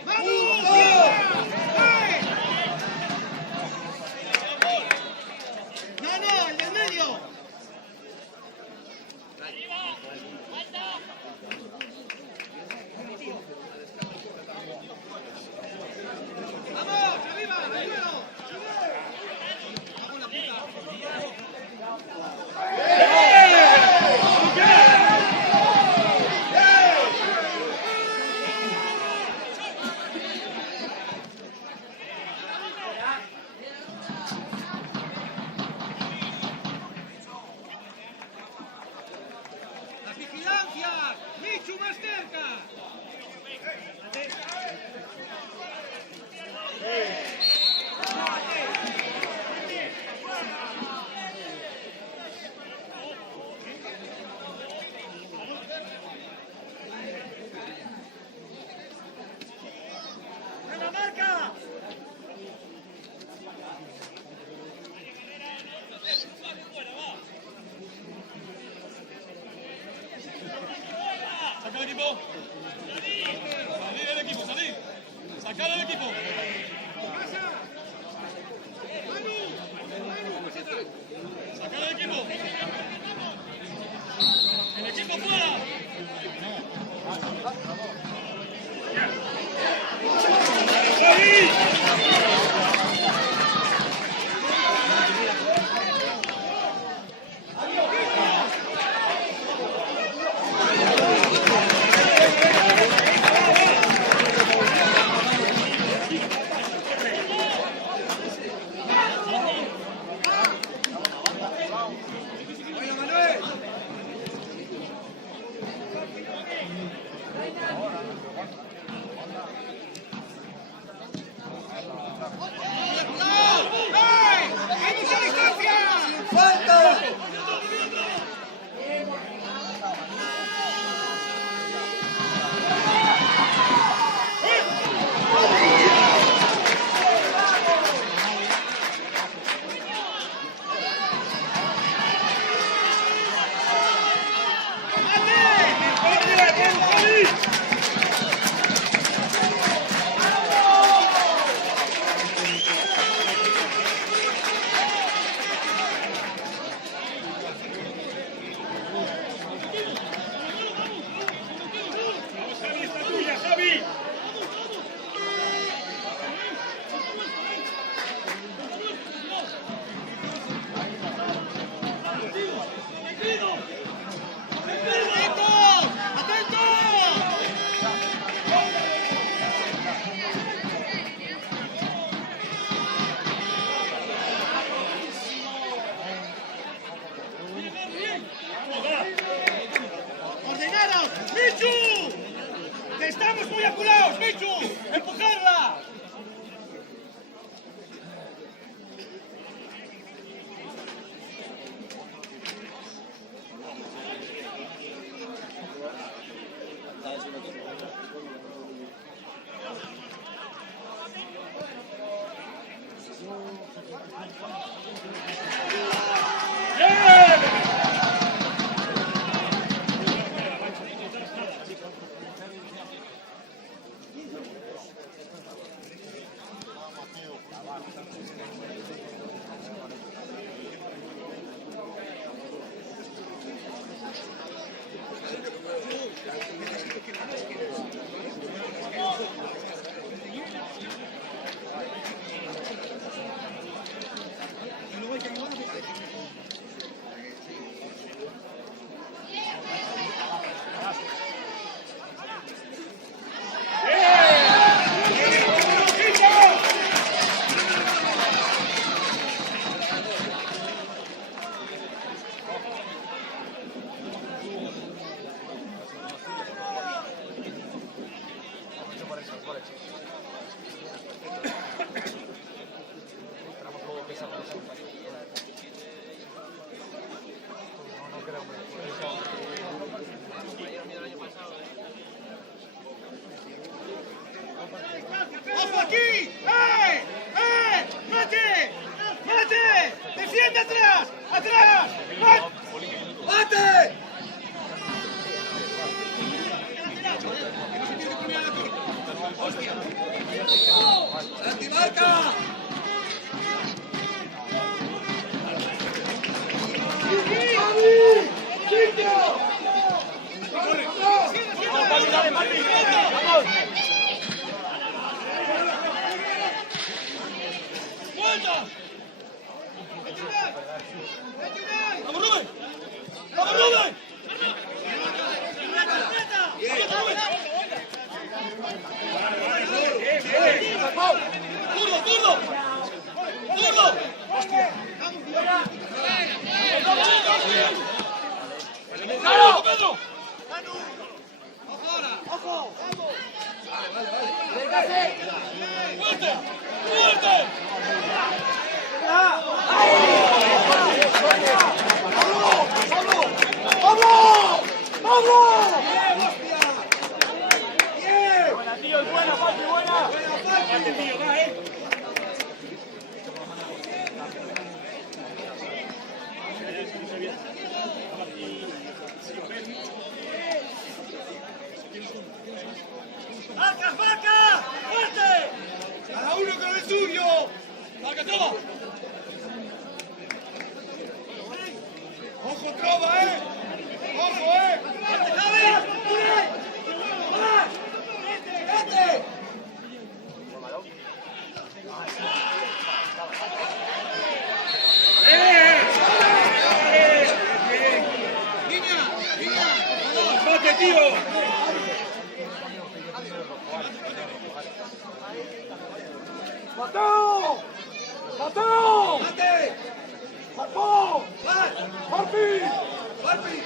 ¡Vamos! ¡Ojo aquí! ¡Mate! ¡Mate! ¡Defiende atrás! ¡Atrás! ¡Mate! ¡Antimarca! ¡Vamos, Rubén! ¡Vamos, Rubén! ¡Zurdo, zurdo! ¡Zurdo! ¡Claro, Pedro! ¡Ojo ahora! ¡Ojo! ¡Fuerte! ¡Fuerte! ¡Vamos! ¡Vamos! ¡Bien! ¡Buena, tío! ¡Buena, Papi! ¡Buena! ¡Buena, tío! ¡Va, ¡Marca, marca! ¡Fuerte! ¡Cada uno con el suyo! ¡Marca, toma! ¡Ojo, trova, ¡Ojo, ¡Javi! ¡Más! ¡Vete! ¡Niña! ¡Mate, tío! ¡Mateo! ¡Mateo! ¡Mate! ¡Japón! ¡Harpi! ¡Harpi!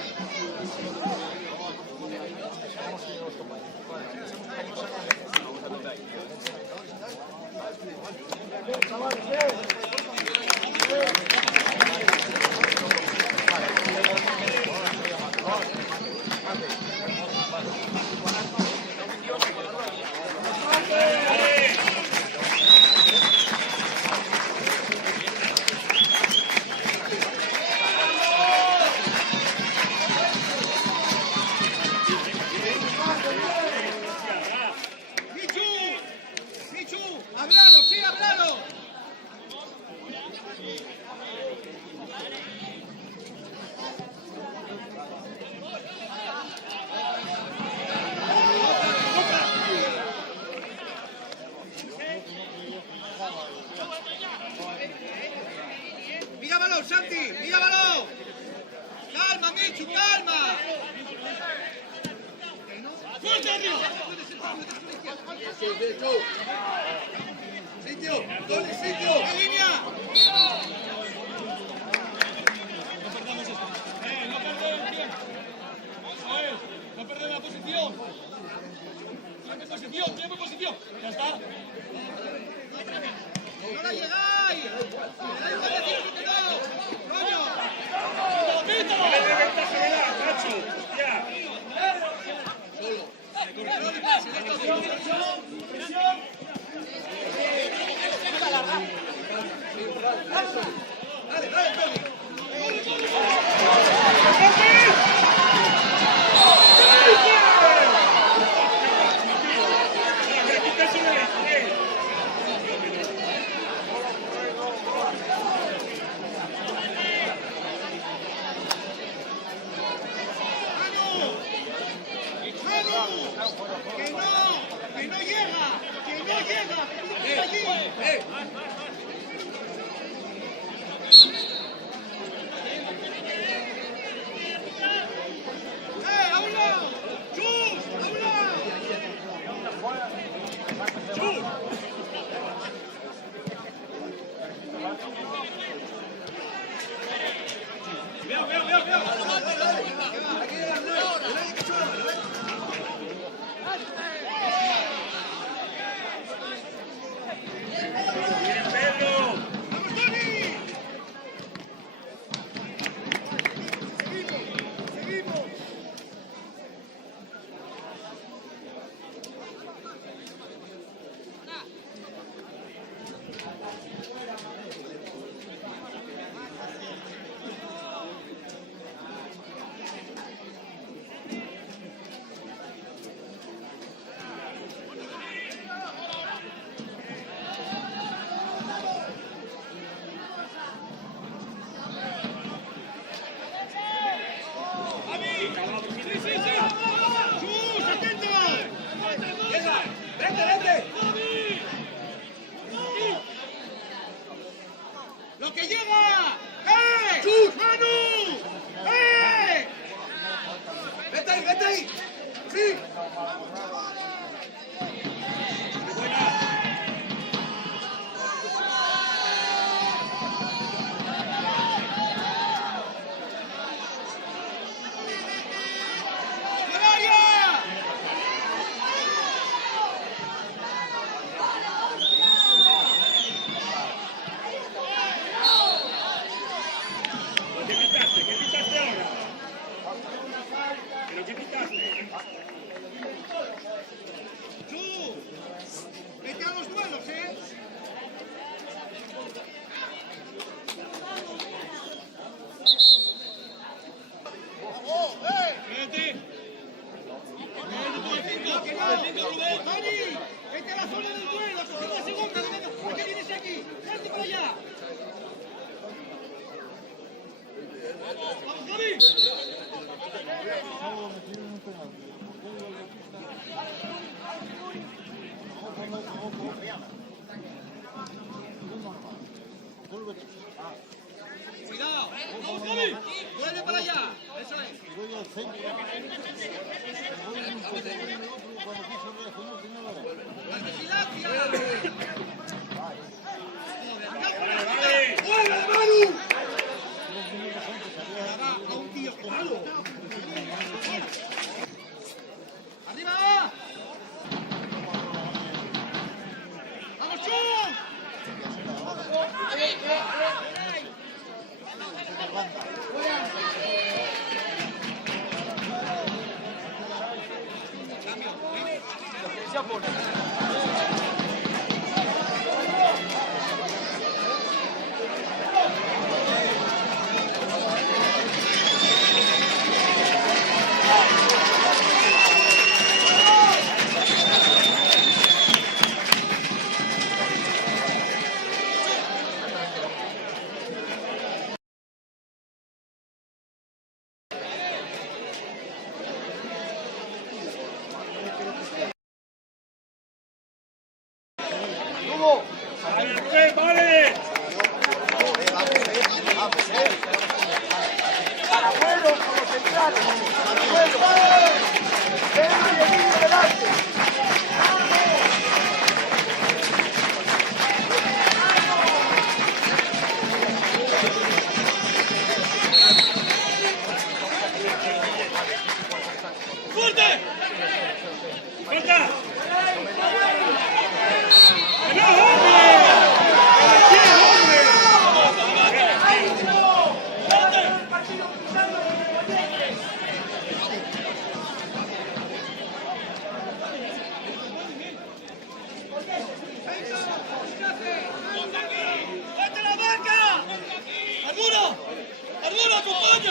¡Hablado, sí, hablado! ¡Mira balón, Santi! ¡Mira balón! ¡Calma, Michu, calma! ¡Fuerte arriba! ¡Sitio! ¡Tony, sitio! ¡En línea! No perdamos esto. No perdemos el tiempo. Eso es. No perdemos la posición. Tiempo y posición. Ya está. ¡No la llegáis! ¡Me dais más de 5 que no! ¡Coño! ¡Pito! ¡Presión! ¡Lo que llega! ¡Eh! ¡Manu! ¡Eh! ¡Vete ahí, vete ahí! ¡Sí! ¡Vete a los duelos, eh! ¡Vete! ¡Dani! ¡Vete a la zona del duelo! ¡Que la segunda! ¿Por qué vienes aquí? ¡Vete para allá! ¡Vamos, Javi! ¡Cuidado! ¡Vamos, Javi! ¡Duele para allá! ¡Eso es! ¡La vigilancia! ¡Fuera, Manu! ¡A un tío que malo! ¡Arriba! ¡Vamos, Chum!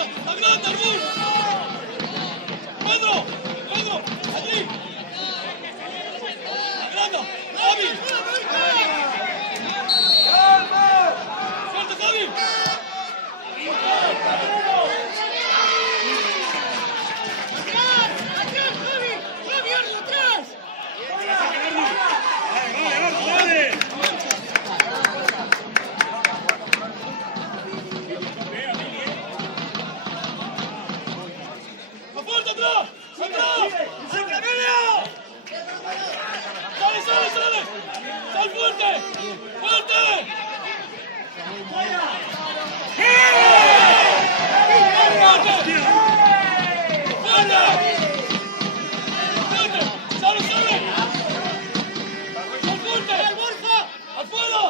Pedro, agranda, Armón. Pedro, allí. Agranda, Javi. Suelta, Javi. ¡Afuera, atrás! ¡Atrás! ¡Emilio! ¡Sale, sale, sale! ¡Sal fuerte! ¡Fuerte! ¡Fuerte! ¡Sale, sale! ¡Sal fuerte! ¡Afuera!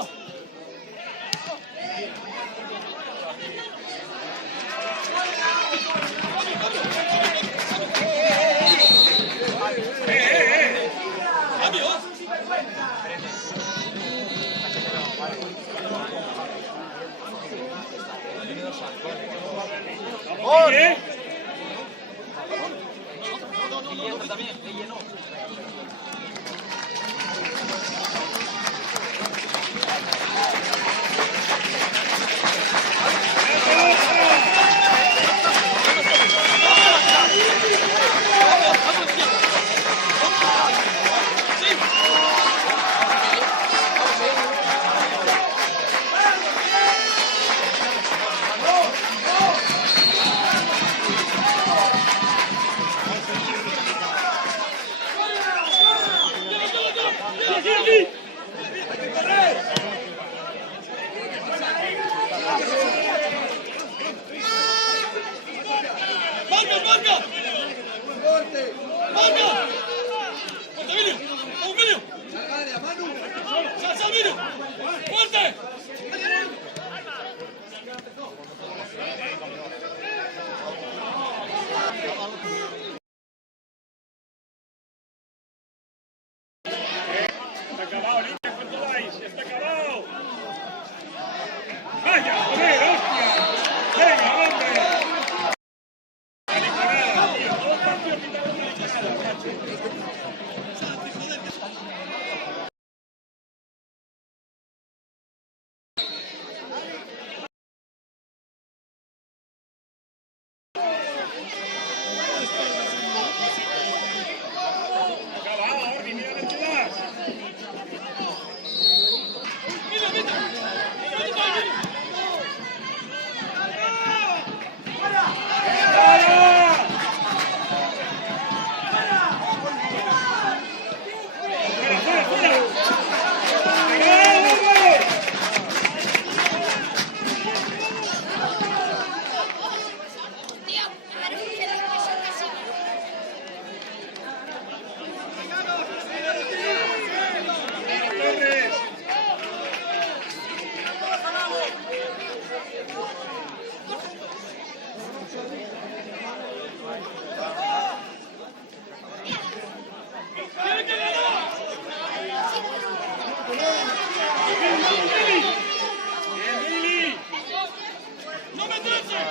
¡Marca! ¡Fuerte, Emilio! ¡Vamos, Emilio! ¡Sal, Emilio! ¡Fuerte! Está acabado, niña, ¿cuánto dais? Está acabado. ¡Vaya, joder, hostia! ¡Venga, hombre! Mariconada, tío. Todo el partido quitando mariconada, macho. Acabado, Orbi, mira dónde vas. ¡No me treches!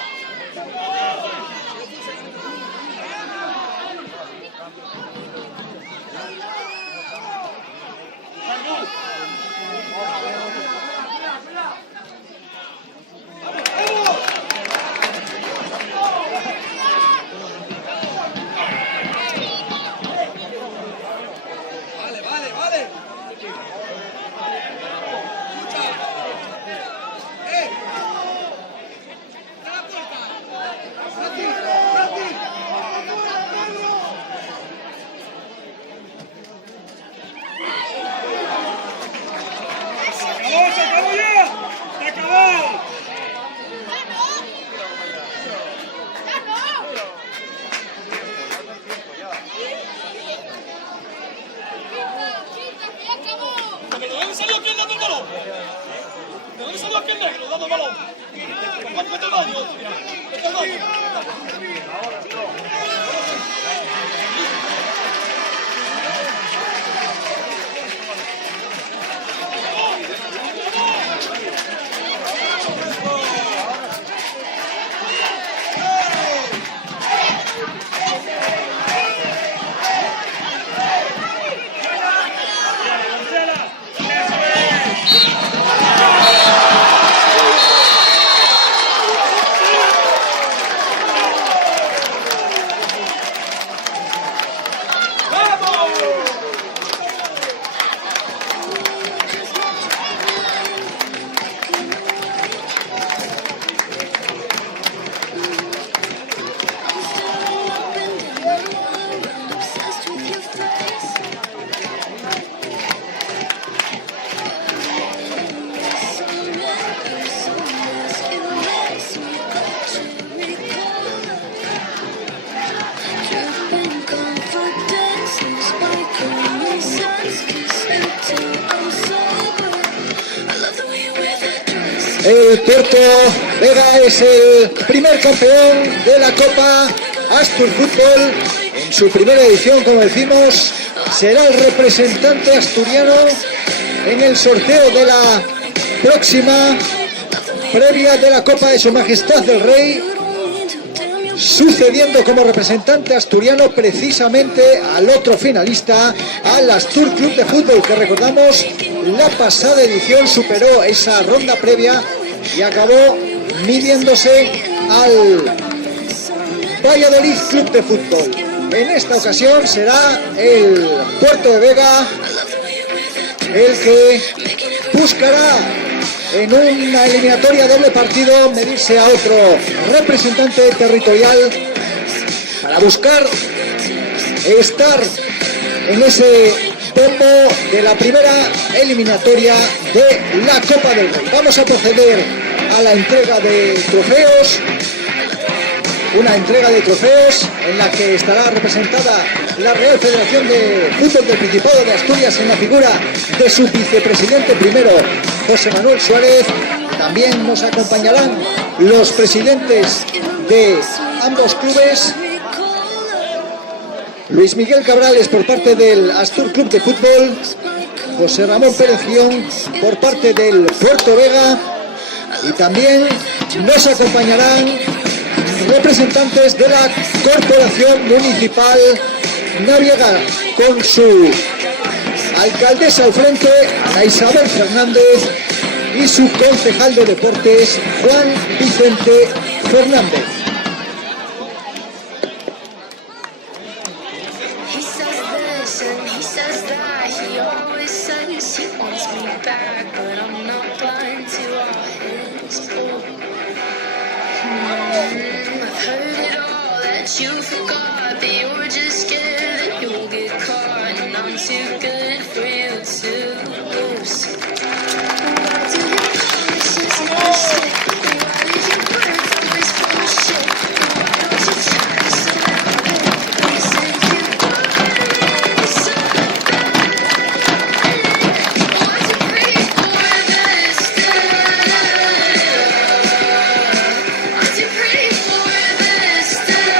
Vale. ¡Se acabó ya! ¡Se acabó! ¿De dónde salió aquel dando el balón? ¿De dónde salió aquel negro dando el balón? Vete al baño. Vete al baño. El Puerto Vega es el primer campeón de la Copa Astur Fútbol. En su primera edición, como decimos, será el representante asturiano en el sorteo de la próxima previa de la Copa de Su Majestad el Rey, sucediendo como representante asturiano precisamente al otro finalista, al Astur Club de Fútbol, que recordamos la pasada edición superó esa ronda previa y acabó midiéndose al Valladolid Club de Fútbol. En esta ocasión será el Puerto de Vega el que buscará en una eliminatoria doble partido medirse a otro representante territorial para buscar estar en ese bombo de la primera eliminatoria de la Copa del Rey. Vamos a proceder a la entrega de trofeos, una entrega de trofeos en la que estará representada la Real Federación de Fútbol del Principado de Asturias en la figura de su vicepresidente primero, José Manuel Suárez. También nos acompañarán los presidentes de ambos clubes, Luis Miguel Cabrales por parte del Astur Club de Fútbol, José Ramón Pérez Guión por parte del Puerto Vega, y también nos acompañarán representantes de la Corporación Municipal Naviegar con su alcaldesa al frente, Ana Isabel Fernández, y su concejal de deportes, Juan Vicente Fernández. You forgot that you were just scared that you'll get caught, and I'm too good for you to lose. Why do your promises never stick? Why did your words always bullshit? Why don't you try to surround it? You said you wanted me so bad. Want to breathe for this time. Want to breathe for this time.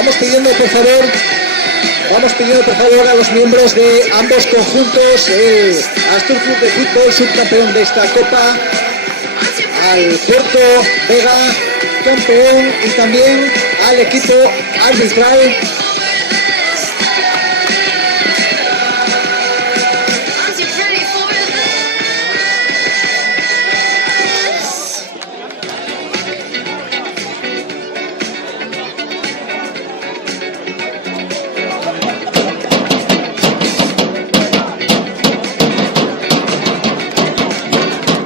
Vamos pidiendo por favor a los miembros de ambos conjuntos, el Astur Club de Fútbol, subcampeón de esta Copa, al Puerto Vega, campeón, y también al equipo arbitral.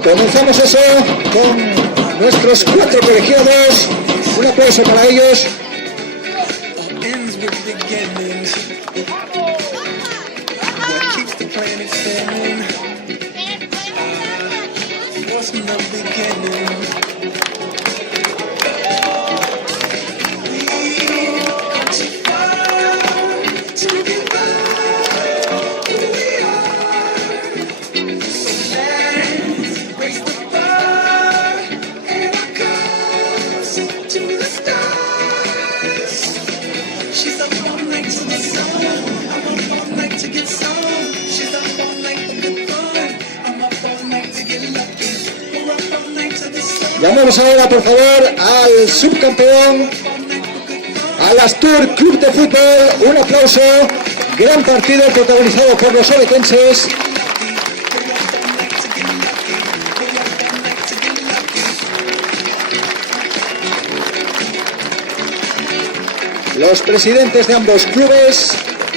Comenzamos eso con nuestros 4 colegiados. Un aplauso para ellos. Ends with beginnings. What keeps planet spinning. Force from the beginning. We've come too far to give up who we are. So let's raise the bar and our cups to the stars. She's up all night to the sun. I'm up all night to get some. She's up all night for good fun. I'm up all night to get lucky. We're up all night to the sun. Llamamos ahora, por favor, al subcampeón, al Astur Club de Fútbol. Un aplauso. Gran partido protagonizado por los ovetenses. Los presidentes de ambos clubes,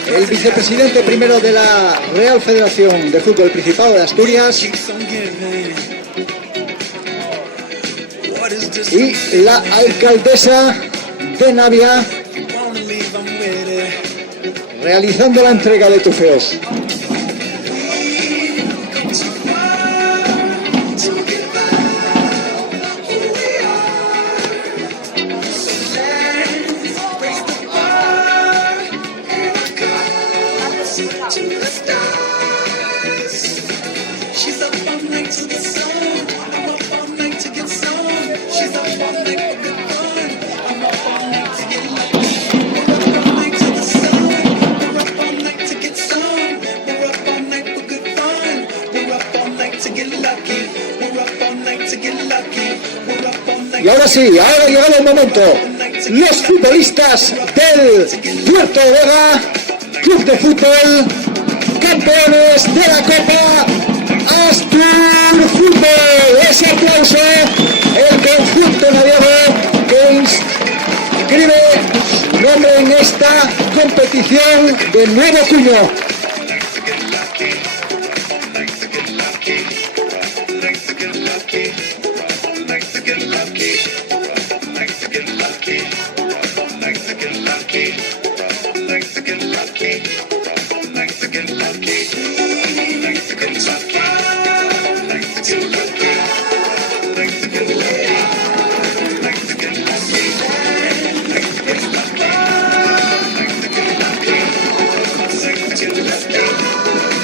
el vicepresidente primero de la Real Federación de Fútbol Principado de Asturias y la alcaldesa de Navia, realizando la entrega de trofeos. She's up all night to the sun. I'm up all night to get some. She's up all night for good fun. I'm up all night to get lucky. We're up all night to the sun. We're up all night to get some. We're up all night for good fun. We're up all night to get lucky. We're up all night to get lucky. We're up all night. Y ahora sí, ahora ha llegado el momento. Los futbolistas del Puerto de Vega, Club de Fútbol, campeones de la Copa Astur Fútbol. Ese aplauso, el conjunto naviano que inscribe su nombre en esta competición de nuevo cuño. Let's go.